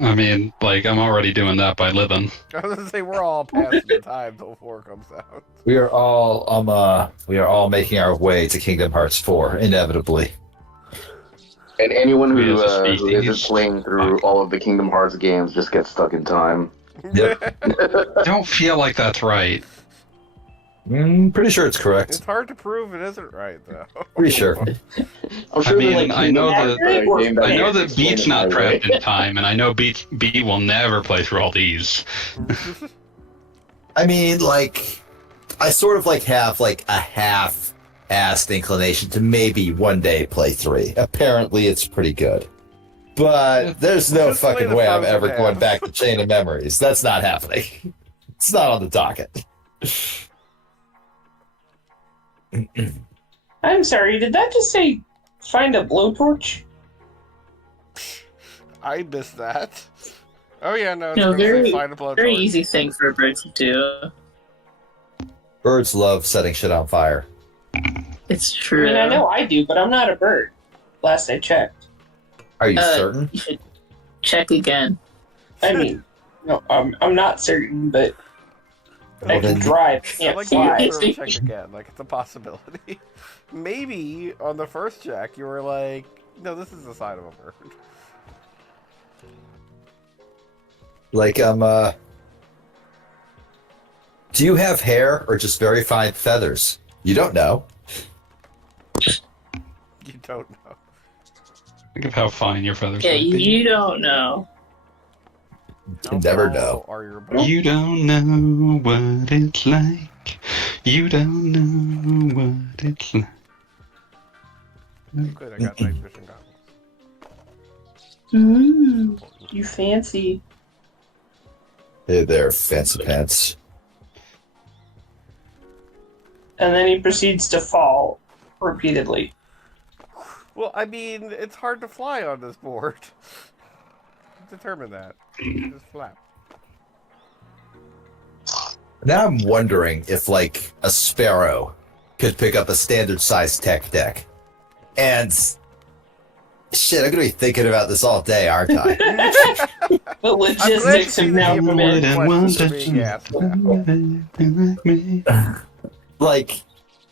I mean, like, I'm already doing that by living. I was gonna say, we're all passing the time till 4 comes out. We are all making our way to Kingdom Hearts 4, inevitably. And anyone We who, as a who species. isn't playing through all of the Kingdom Hearts games just gets stuck in time. Yep. Don't feel like that's right. Pretty sure it's It's correct. hard to prove it isn't right, though. Pretty sure. I'm sure mean, that, like, I know Kingdom that- Hearts, game I know doesn't that explain Beat's it not my way. trapped in time, and I know Beat will never play through all these. I mean, like, I sort of like have like a half-assed inclination to maybe one day play 3. Apparently, it's pretty good. But there's no Just play fucking the way I'm Frozen ever half. going back to Chain of Memories. That's not happening. It's not on the docket. I'm sorry, did that just say find a blowtorch? I missed that. Oh yeah, no, it's No, gonna say very, find a blowtorch. very easy thing for a bird to do. Birds love setting shit on fire. It's I true. mean, I know I do, but I'm not a bird. Last I checked. Are you Uh, certain? You should check again. I mean, no, I'm not certain, but I Well, can then- drive, I can't like fly. to sort of check again, like it's a possibility. Maybe on the first check you were like, no, this is the sign of a bird. Like, do you have hair or just very fine feathers? You don't know. You don't know. Think of how fine your feathers Yeah, might be. you don't know. You never How know. tall are your bones? You don't know what it's like. You don't know what it's like. Good, I got night vision goggles. You fancy. Hey there, fancy pants. And then he proceeds to fall repeatedly. Well, I mean, it's hard to fly on this board. Determine that. Just flap. Now I'm wondering if, like, a sparrow could pick up a standard-sized tech deck. And... shit, I'm gonna be thinking about this all day, aren't I? The I'm glad to logistics see have that now you come have in. more questions are being asked now. Like,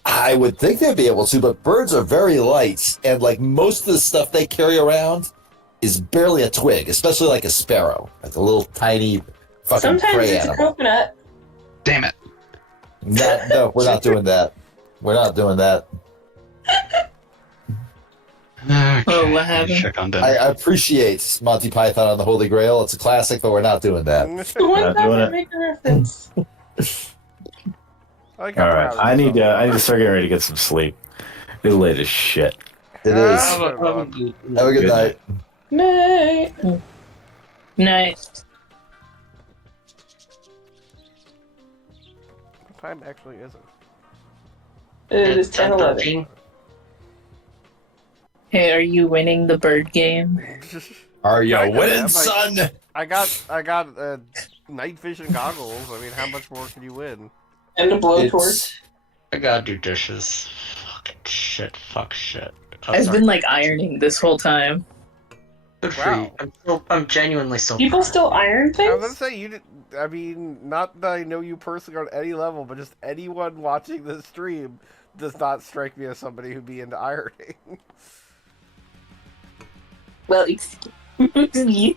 I would think they'd be able to, but birds are very light, and, like, most of the stuff they carry around is barely a twig, especially like a sparrow. Like a little tiny fucking Sometimes prey it's a animal. coconut. Damn it. No, we're not doing that. We're not doing that. Okay, Oh, what happened? check on I dinner. appreciate Monty Python on the Holy Grail. It's a classic, but we're not doing that. The one Not time doing I it. make a reference. I like how All right, proud of I need yourself. to start getting ready to get some sleep. It's late as shit. It is. Ah, Have a good night. Night. Nice. What time actually is It is 10:11. 10:13. Hey, are you winning the bird game? it? Are you Kinda, winning, I'm like- son? I got night vision goggles. I mean, how much more can you win? And a blowtorch. It's- I gotta do dishes. Fucking shit. Fuck shit. Oh, I've sorry. been like ironing this whole time. Good for you. Wow. I'm genuinely so People proud. still iron I was gonna things? say you did. I mean, not that I know you personally on any level, but just anyone watching this stream does not strike me as somebody who'd be into ironing. Well, excuse you.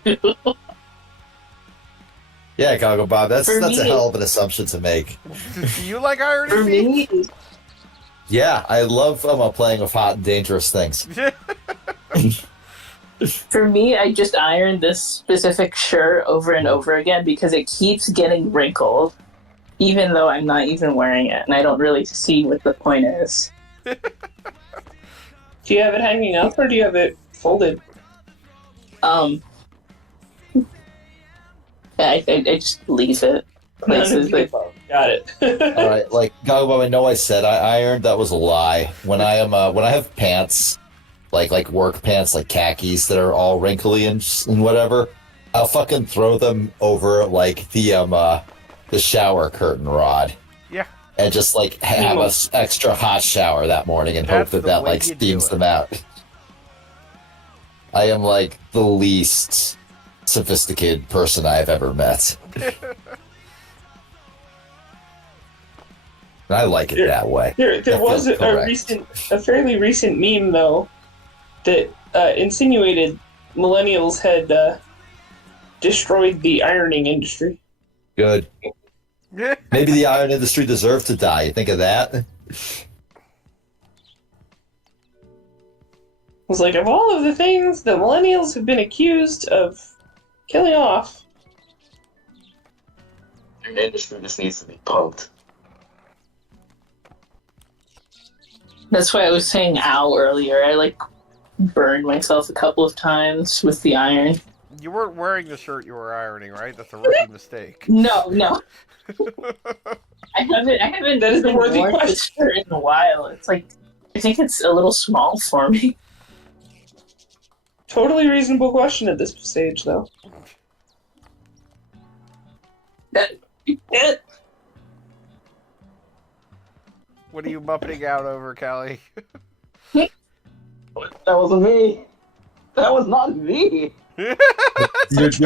Yeah, Goggle Bob, that's For a me- hell of an assumption to make. Do you like ironing? For Pete? me, Yeah, I love playing with hot and dangerous things. I just iron this specific shirt over and over again because it keeps getting wrinkled, even though I'm not even wearing it, and I don't really see what the point is. Do you have it hanging up or do you have it folded? I just leave it. Like, so it's like- Got it. All right, like Goggle Bob, I know I said I ironed. That was a lie. When I have pants, like work pants, like khakis that are all wrinkly and whatever, I'll fucking throw them over like the shower curtain rod. Yeah. And just like have a extra hot shower that morning and That's hope the that way like you do steams it. them out. I am like the least sophisticated person I've ever met. And I like it that way. There That was feels correct. a fairly recent meme though that insinuated millennials had destroyed the ironing industry. Good. Maybe the iron industry deserved to die. You think of that? It was like, of all of the things that millennials have been accused of killing off, The industry just needs to be punked. That's why I was saying ow earlier. I like burned myself a couple of times with the iron. You weren't wearing the shirt you were ironing, right? That's a rookie mistake. No. I haven't That is a even worthy worn question. this shirt in a while. It's like I think it's a little small for me. totally reasonable question at this stage though. What are you mupping out over, Callie? That wasn't me. That was not me. You're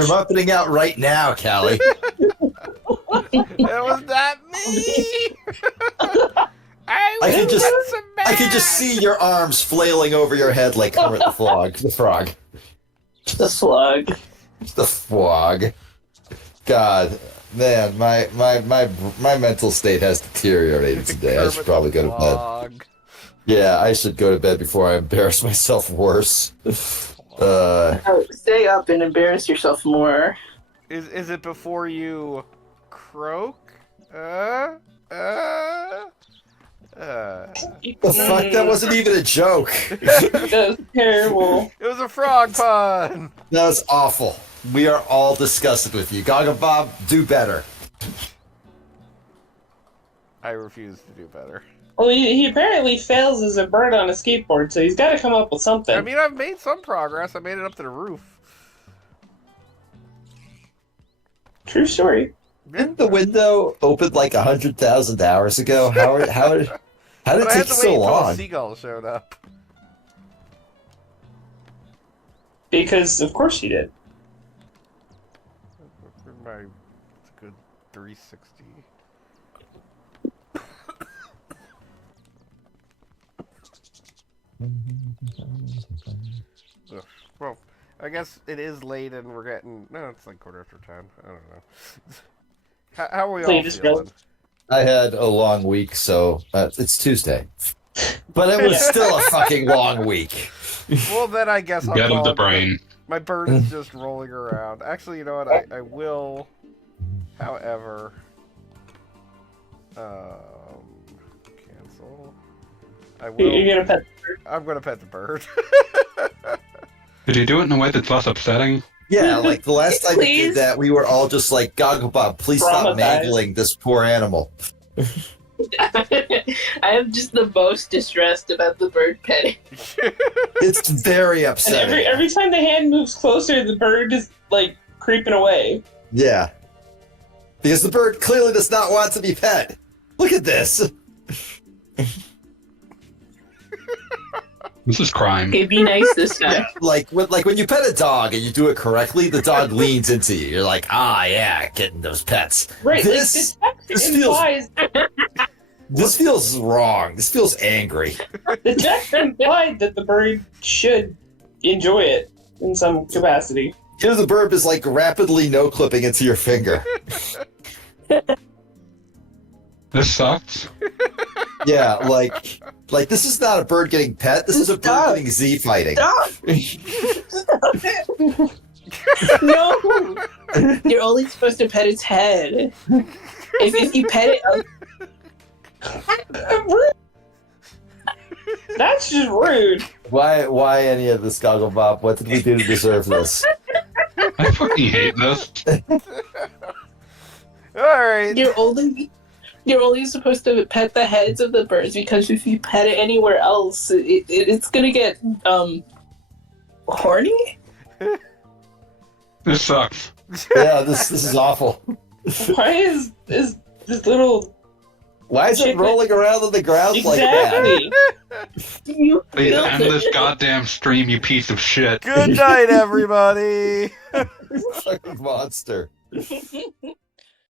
muppeting out right now, Callie. That was not me. I can just see your arms flailing over your head like Kermit the Frog. The frog. The slug. The frog. God, man, my mental state has deteriorated today. I should probably go to bed. Yeah, I should go to bed before I embarrass myself worse. Stay up and embarrass yourself more. Is it before you croak? The fuck? That wasn't even a joke. That was terrible. It was a frog pun. That was awful. We are all disgusted with you. Gaga Bob, do better. I refuse to do better. Well, he apparently fails as a bird on a skateboard, so he's got to come up with something. I mean, I've made some progress. I made it up to the roof. True story. Didn't the window open like 100,000 hours ago? How did it But I had take to wait so until a long? seagull showed up. Because of course you did. It's a good 360. Ugh. Well, I guess it is late and we're getting... No, it's like 10:15. I don't know. How are we all Late is feeling? I had a long week, so it's Tuesday. But it was still a fucking long week. Well, then I guess I'll Get call of the it brain. My bird is just rolling around. Actually, you know what? I will, however, cancel. I will. You're gonna pet. I'm gonna pet the bird. Did you do it in a way that's less upsetting? Yeah, like the last time you Please? did that, we were all just like, Gaga Bob, please stop Traumatized. mangling this poor animal. I am just the most distressed about the bird petting. It's very And upsetting. every time the hand moves closer, the bird is like creeping away. Yeah. Because the bird clearly does not want to be pet. Look at this. This is crime. Okay, be nice this time. Yeah, like when you pet a dog and you do it correctly, the dog leans into you. You're like, yeah, getting those pets. Right, This this feels implies this feels wrong. This feels angry. the text implied that the bird should enjoy it in some capacity. Here the burp is like rapidly no clipping into your finger. This sucks. Yeah, like this is not a bird getting pet. This is a bird Stop. getting Z fighting. Stop! No! You're only supposed to pet its head. If you pet it, That's just rude. Why any of this, Goggle Bob? What did we do to deserve this? I fucking hate this. All right. you're only supposed to pet the heads of the birds because if you pet it anywhere else, it's gonna get horny. This sucks. Yeah, this is awful. Why is this little Why is it rolling around on the ground like that? exactly? You Please built end this it. goddamn stream, you piece of shit. Good night, everybody. Fucking monster.